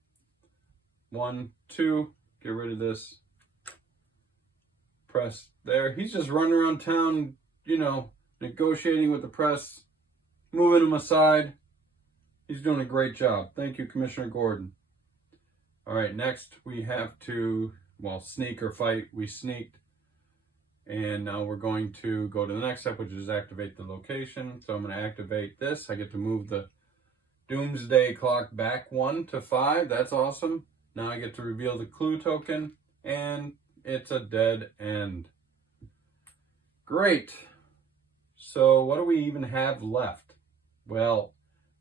1, 2, get rid of this. Press there. He's just running around town, you know, negotiating with the press, moving them aside. He's doing a great job. Thank you, Commissioner Gordon. All right, next we have to, well, sneak or fight. We sneaked. And now we're going to go to the next step, which is activate the location. So I'm going to activate this. I get to move the Doomsday Clock back 1 to 5. That's awesome. Now I get to reveal the clue token, and it's a dead end. Great. So what do we even have left? Well,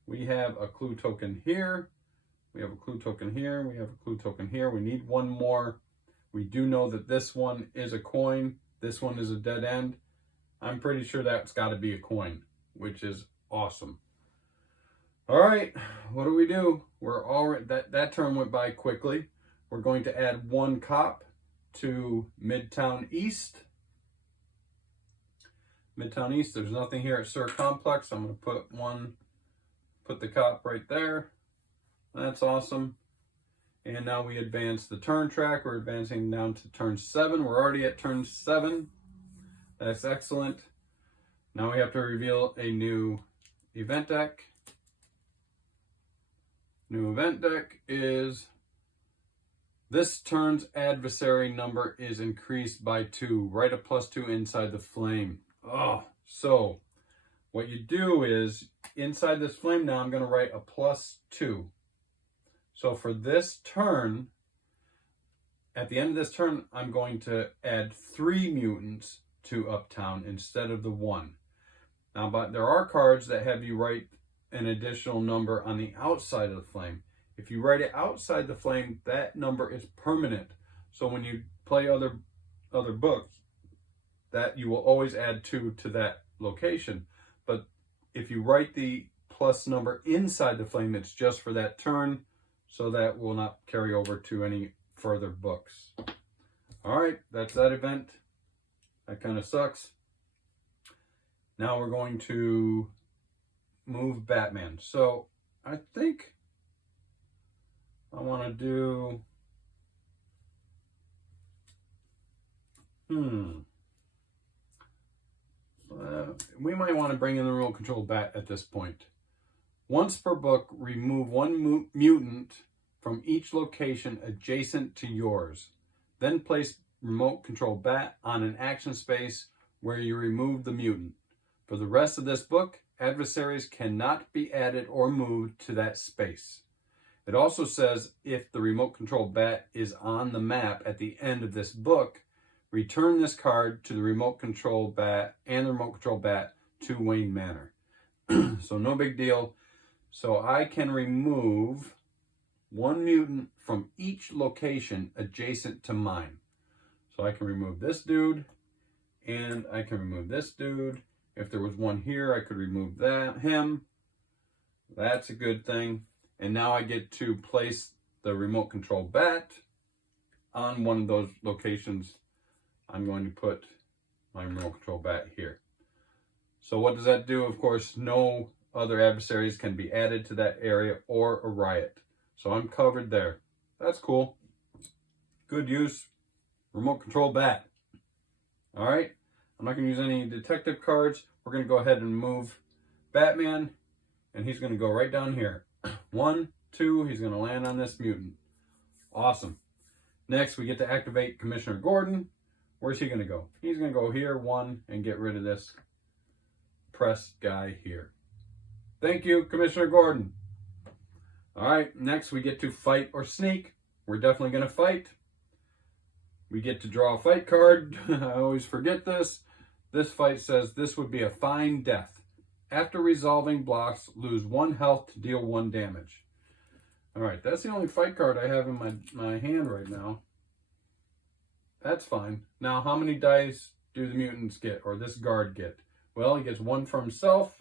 we have a clue token here. We have a clue token here. We have a clue token here. We need one more. We do know that this one is a coin. This one is a dead end. I'm pretty sure that's got to be a coin, which is awesome. All right, what do we do? We're already, that turn went by quickly. We're going to add 1 cop to Midtown East. Midtown East, there's nothing here at Sur Complex. I'm going to put the cop right there. That's awesome. And now we advance the turn track. We're advancing down to turn 7. We're already at turn 7. That's excellent. Now we have to reveal a new event deck. New event deck is this turn's adversary number is increased by 2. Write a +2 inside the flame. Oh, so what you do is inside this flame now I'm going to write a +2. So for this turn, at the end of this turn, I'm going to add 3 mutants to Uptown instead of the 1. Now, but there are cards that have you write an additional number on the outside of the flame. If you write it outside the flame, that number is permanent. So when you play other books, that you will always add 2 to that location. But if you write the plus number inside the flame, it's just for that turn. So that will not carry over to any further books. All right, that's that event. That kind of sucks. Now we're going to move Batman. So I think I want to do... we might want to bring in the remote control bat at this point. Once per book, remove one mutant from each location adjacent to yours. Then place remote control bat on an action space where you remove the mutant. For the rest of this book, adversaries cannot be added or moved to that space. It also says if the remote control bat is on the map at the end of this book, return this card to the remote control bat and the remote control bat to Wayne Manor. So no big deal. So I can remove one mutant from each location adjacent to mine. So I can remove this dude and I can remove this dude. If there was one here, I could remove him. That's a good thing. And now I get to place the remote control bat on one of those locations. I'm going to put my remote control bat here. So what does that do? Of course, no other adversaries can be added to that area or a riot. So I'm covered there. That's cool. Good use. Remote control bat. All right. I'm not going to use any detective cards. We're going to go ahead and move Batman. And he's going to go right down here. 1, 2. He's going to land on this mutant. Awesome. Next, we get to activate Commissioner Gordon. Where's he going to go? He's going to go here, 1, and get rid of this press guy here. Thank you, Commissioner Gordon. All right, next we get to fight or sneak. We're definitely going to fight. We get to draw a fight card. I always forget this. This fight says this would be a fine death. After resolving blocks, lose 1 health to deal 1 damage. All right, that's the only fight card I have in my hand right now. That's fine. Now, how many dice do the mutants get, or this guard get? Well, he gets 1 for himself,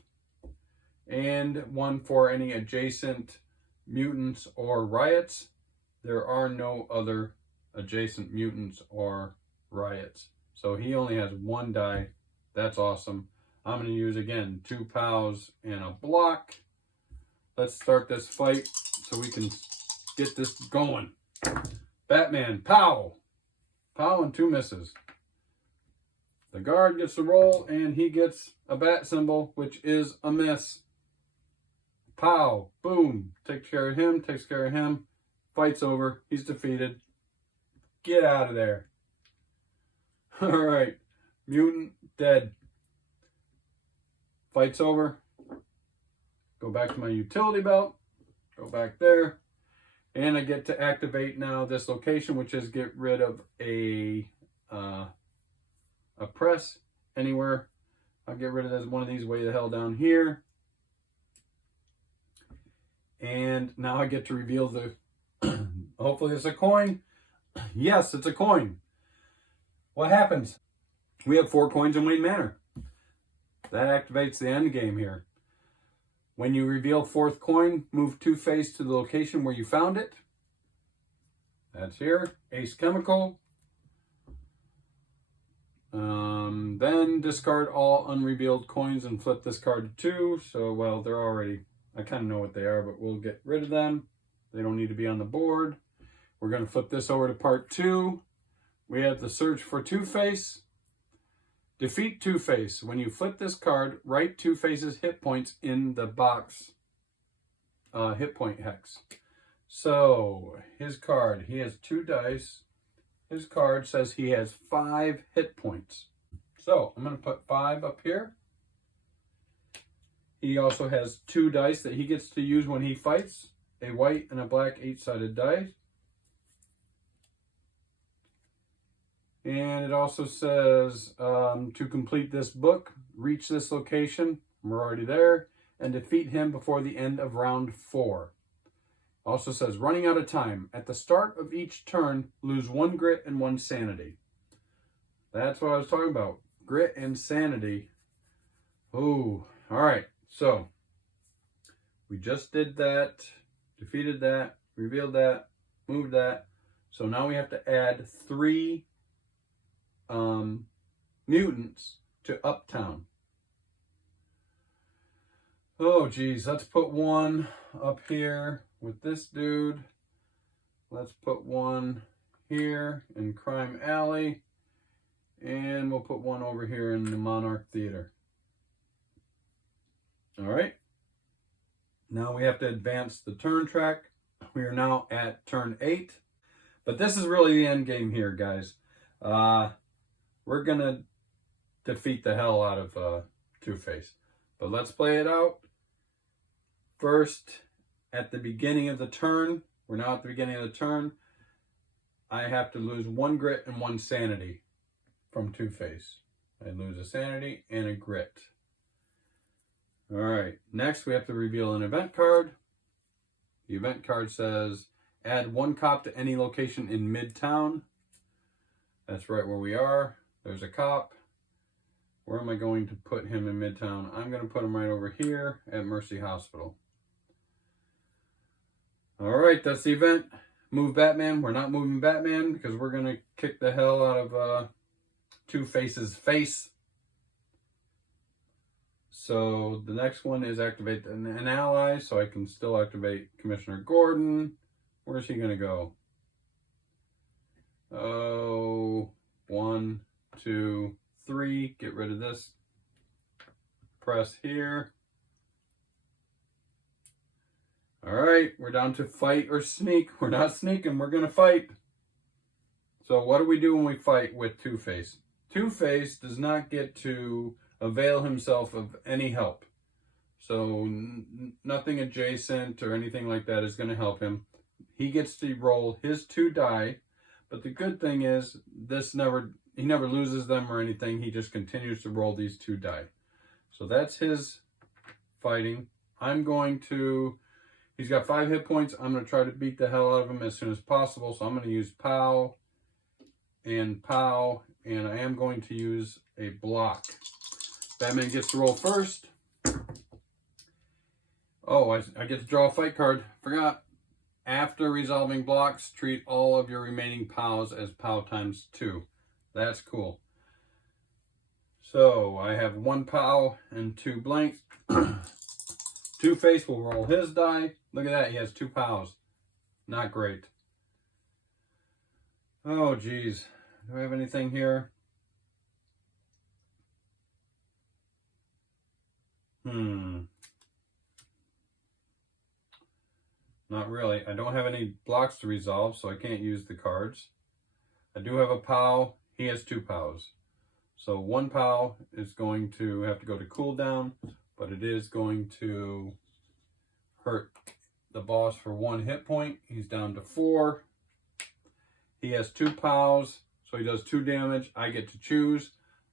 and 1 for any adjacent mutants or riots. There are no other adjacent mutants or riots. So he only has 1 die. That's awesome. I'm going to use, again, 2 POWs and a block. Let's start this fight so we can get this going. Batman, POW! POW and 2 misses. The guard gets the roll, and he gets a bat symbol, which is a miss. Pow, boom, takes care of him, takes care of him. Fight's over, he's defeated. Get out of there. All right, mutant dead. Fight's over. Go back to my utility belt, go back there. And I get to activate now this location, which is get rid of a press anywhere. I'll get rid of this, one of these way the hell down here. And now I get to reveal the, hopefully it's a coin. Yes, it's a coin. What happens? We have 4 coins in Wayne Manor. That activates the end game here. When you reveal 4th coin, move 2 face to the location where you found it. That's here. Ace Chemical. Then discard all unrevealed coins and flip this card to 2. So, well, they're already, I kind of know what they are, but we'll get rid of them. They don't need to be on the board. We're going to flip this over to part 2. We have the search for Two-Face. Defeat Two-Face. When you flip this card, write Two-Face's hit points in the box hit point hex. So, his card, he has 2 dice. His card says he has 5 hit points. So, I'm going to put 5 up here. He also has 2 dice that he gets to use when he fights. A white and a black 8-sided dice. And it also says to complete this book, reach this location, we're already there, and defeat him before the end of round 4. Also says running out of time. At the start of each turn, lose 1 grit and 1 sanity. That's what I was talking about. Grit and sanity. Oh, all right. So we just did that, defeated that, revealed that, moved that. So now we have to add 3 mutants to Uptown. Oh geez, let's put 1 up here with this dude. Let's put 1 here in Crime Alley, and we'll put 1 over here in the Monarch Theater. All right. Now we have to advance the turn track. We are now at turn 8. But this is really the end game here, guys. We're going to defeat the hell out of Two-Face. But let's play it out. First, at the beginning of the turn, we're now at the beginning of the turn, I have to lose 1 grit and 1 sanity from Two-Face. I lose a sanity and a grit. All right, next we have to reveal an event card. The event card says, add 1 cop to any location in Midtown. That's right where we are. There's a cop. Where am I going to put him in Midtown? I'm going to put him right over here at Mercy Hospital. All right, that's the event. Move Batman. We're not moving Batman because we're going to kick the hell out of Two-Face's face. So the next one is activate an ally, so I can still activate Commissioner Gordon. Where's he going to go? Oh, 1, 2, 3. Get rid of this. Press here. All right, we're down to fight or sneak. We're not sneaking, we're going to fight. So what do we do when we fight with Two-Face? Two-Face does not get to avail himself of any help. So nothing adjacent or anything like that is going to help him. He gets to roll his 2 die, but the good thing is he never loses them or anything. He just continues to roll these 2 die. So that's his fighting. He's got 5 hit points. I'm going to try to beat the hell out of him as soon as possible. So I'm going to use POW and POW, and I am going to use a block. Batman gets to roll first. Oh, I get to draw a fight card. Forgot. After resolving blocks, treat all of your remaining POWs as POW times 2. That's cool. So I have 1 POW and 2 blanks. Two-Face will roll his die. Look at that, he has 2 POWs. Not great. Oh, geez. Do I have anything here? Not really. I don't have any blocks to resolve, so I can't use the cards. I do have a POW. He has 2 POWs. So 1 POW is going to have to go to cooldown, but it is going to hurt the boss for 1 hit point. He's down to 4. He has 2 POWs, so he does 2 damage. I get to choose.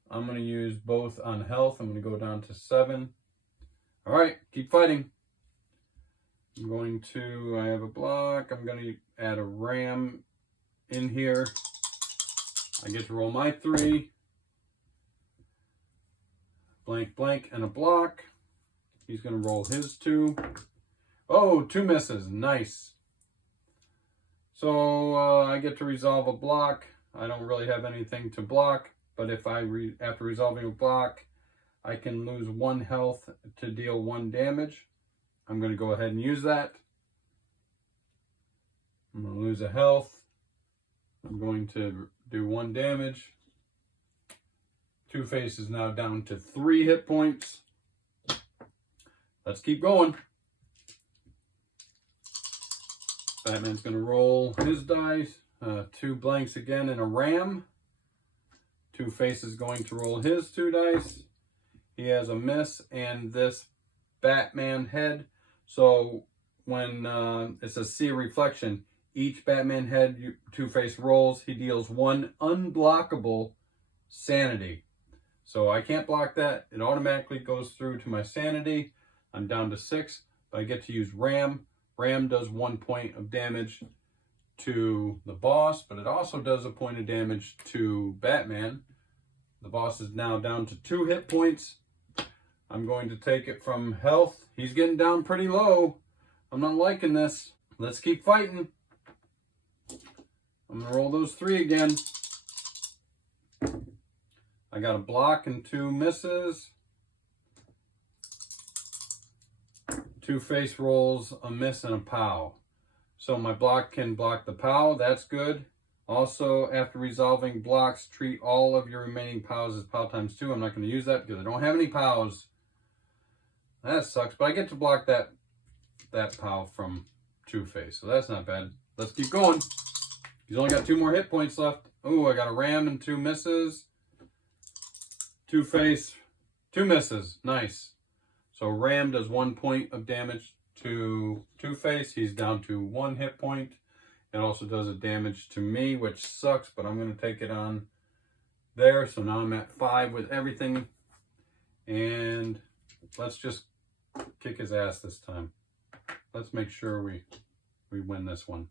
I'm going to use both on health. I'm going to go down to 7. All right, keep fighting. I have a block. I'm going to add a ram in here. I get to roll my 3. Blank, blank, and a block. He's going to roll his 2. Oh, 2 misses. Nice. So I get to resolve a block. I don't really have anything to block, but if after resolving a block, I can lose 1 health to deal 1 damage. I'm going to go ahead and use that. I'm going to lose a health. I'm going to do 1 damage. Two-Face is now down to 3 hit points. Let's keep going. Batman's going to roll his dice. 2 blanks again and a ram. Two-Face is going to roll his 2 dice. He has a miss and this Batman head. So when it says see a reflection, each Batman head Two-Face rolls, he deals 1 unblockable sanity. So I can't block that. It automatically goes through to my sanity. I'm down to 6, but I get to use Ram. Ram does 1 point of damage to the boss, but it also does a point of damage to Batman. The boss is now down to 2 hit points. I'm going to take it from health. He's getting down pretty low. I'm not liking this. Let's keep fighting. I'm going to roll those 3 again. I got a block and 2 misses. Two-Face rolls a miss and a POW. So my block can block the POW. That's good. Also, after resolving blocks, treat all of your remaining POWs as POW times 2. I'm not going to use that because I don't have any POWs. That sucks, but I get to block that POW from Two-Face, so that's not bad. Let's keep going. He's only got 2 more hit points left. Oh, I got a ram and 2 misses. Two-Face, 2 misses. Nice. So ram does 1 point of damage to Two-Face. He's down to 1 hit point. It also does a damage to me, which sucks, but I'm going to take it on there. So now I'm at 5 with everything. And let's just kick his ass this time. Let's make sure we win this one.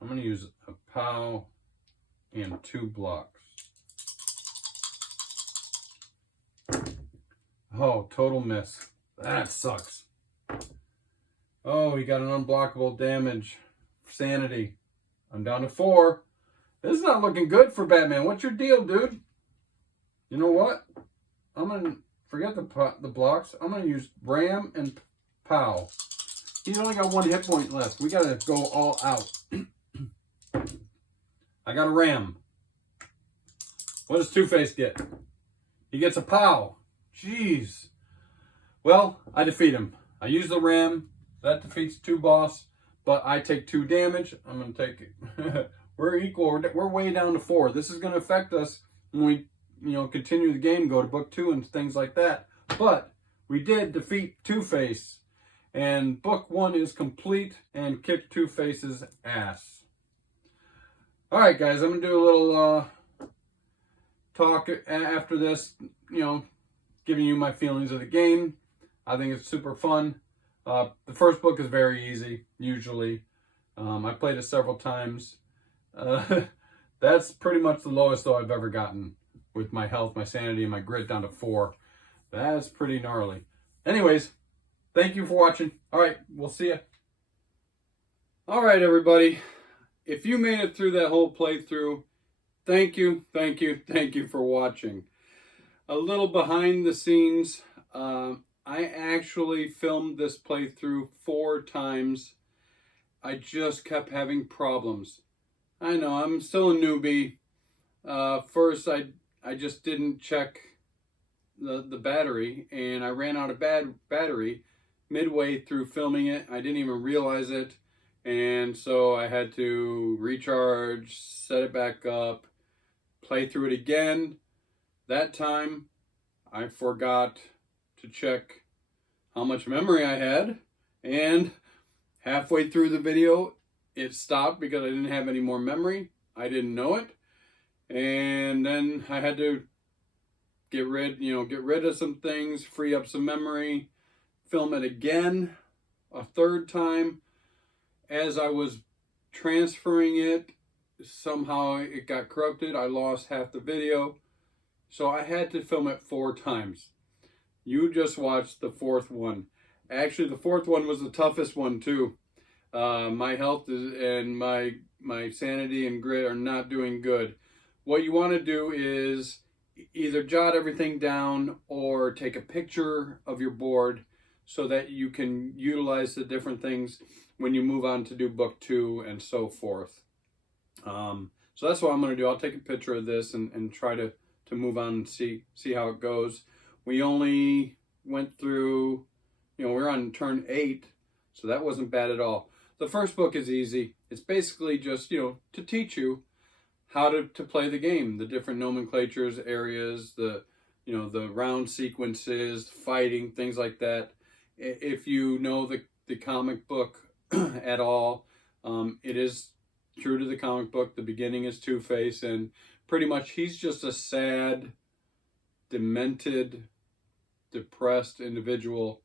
I'm going to use a POW and 2 blocks. Oh, total miss. That sucks. Oh, he got an unblockable damage. Sanity. I'm down to 4. This is not looking good for Batman. What's your deal, dude? You know what? I'm going to forget the blocks. I'm going to use ram and POW. He's only got 1 hit point left. We got to go all out. I got a ram. What does Two-Face get? He gets a POW. Jeez. Well, I defeat him. I use the ram. That defeats 2 boss, but I take 2 damage. I'm going to take it. We're equal. We're way down to 4. This is going to affect us when we, continue the game, go to book 2 and things like that. But we did defeat Two-Face, and book 1 is complete and kicked Two-Face's ass. All right, guys, I'm going to do a little talk after this, giving you my feelings of the game. I think it's super fun. The first book is very easy, usually. I played it several times. That's pretty much the lowest, though, I've ever gotten with my health, my sanity, and my grit down to 4. That's pretty gnarly. Anyways, thank you for watching. All right, we'll see you. All right, everybody. If you made it through that whole playthrough, thank you for watching. A little behind the scenes, I actually filmed this playthrough 4 times. I just kept having problems. I know, I'm still a newbie. First, I just didn't check the battery, and I ran out of battery midway through filming it. I didn't even realize it, and so I had to recharge, set it back up, play through it again. That time, I forgot to check how much memory I had, and halfway through the video it stopped because I didn't have any more memory. I didn't know it, and then I had to get rid of some things, free up some memory, film it again a 3rd time. As I was transferring it, somehow it got corrupted. I lost half the video, so I had to film it 4 times. You just watched the 4th one. Actually, the 4th one was the toughest one too. My health and my sanity and grit are not doing good. What you want to do is either jot everything down or take a picture of your board so that you can utilize the different things when you move on to do book 2 and so forth. So that's what I'm going to do. I'll take a picture of this and try to move on and see how it goes. We only went through, we're on turn 8, so that wasn't bad at all. The first book is easy. It's basically just, to teach you how to play the game, the different nomenclatures, areas, the round sequences, fighting, things like that. If you know the comic book at all, it is true to the comic book. The beginning is Two-Face, and pretty much he's just a sad, demented, depressed individual,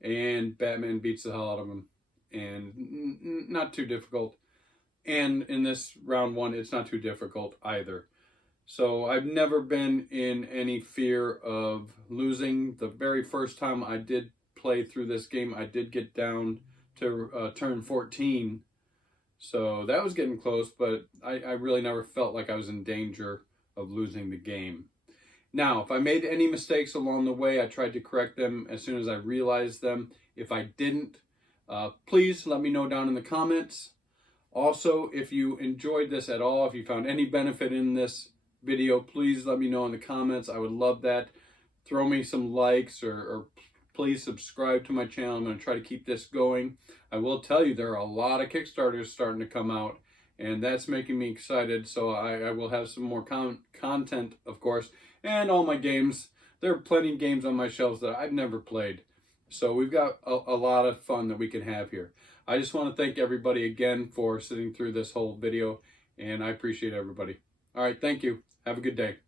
and Batman beats the hell out of him, and not too difficult. And in this round 1, it's not too difficult either. So I've never been in any fear of losing. The very first time I did play through this game, I did get down to turn 14. So that was getting close, but I really never felt like I was in danger of losing the game. Now, if I made any mistakes along the way, I tried to correct them as soon as I realized them. If I didn't, please let me know down in the comments. Also, if you enjoyed this at all, if you found any benefit in this video, please let me know in the comments. I would love that. throw me some likes, or please subscribe to my channel. I'm going to try to keep this going. I will tell you there are a lot of Kickstarters starting to come out, and that's making me excited. So I will have some more content, of course, and all my games. There are plenty of games on my shelves that I've never played. So we've got a lot of fun that we can have here. I just want to thank everybody again for sitting through this whole video, and I appreciate everybody. All right, thank you. Have a good day.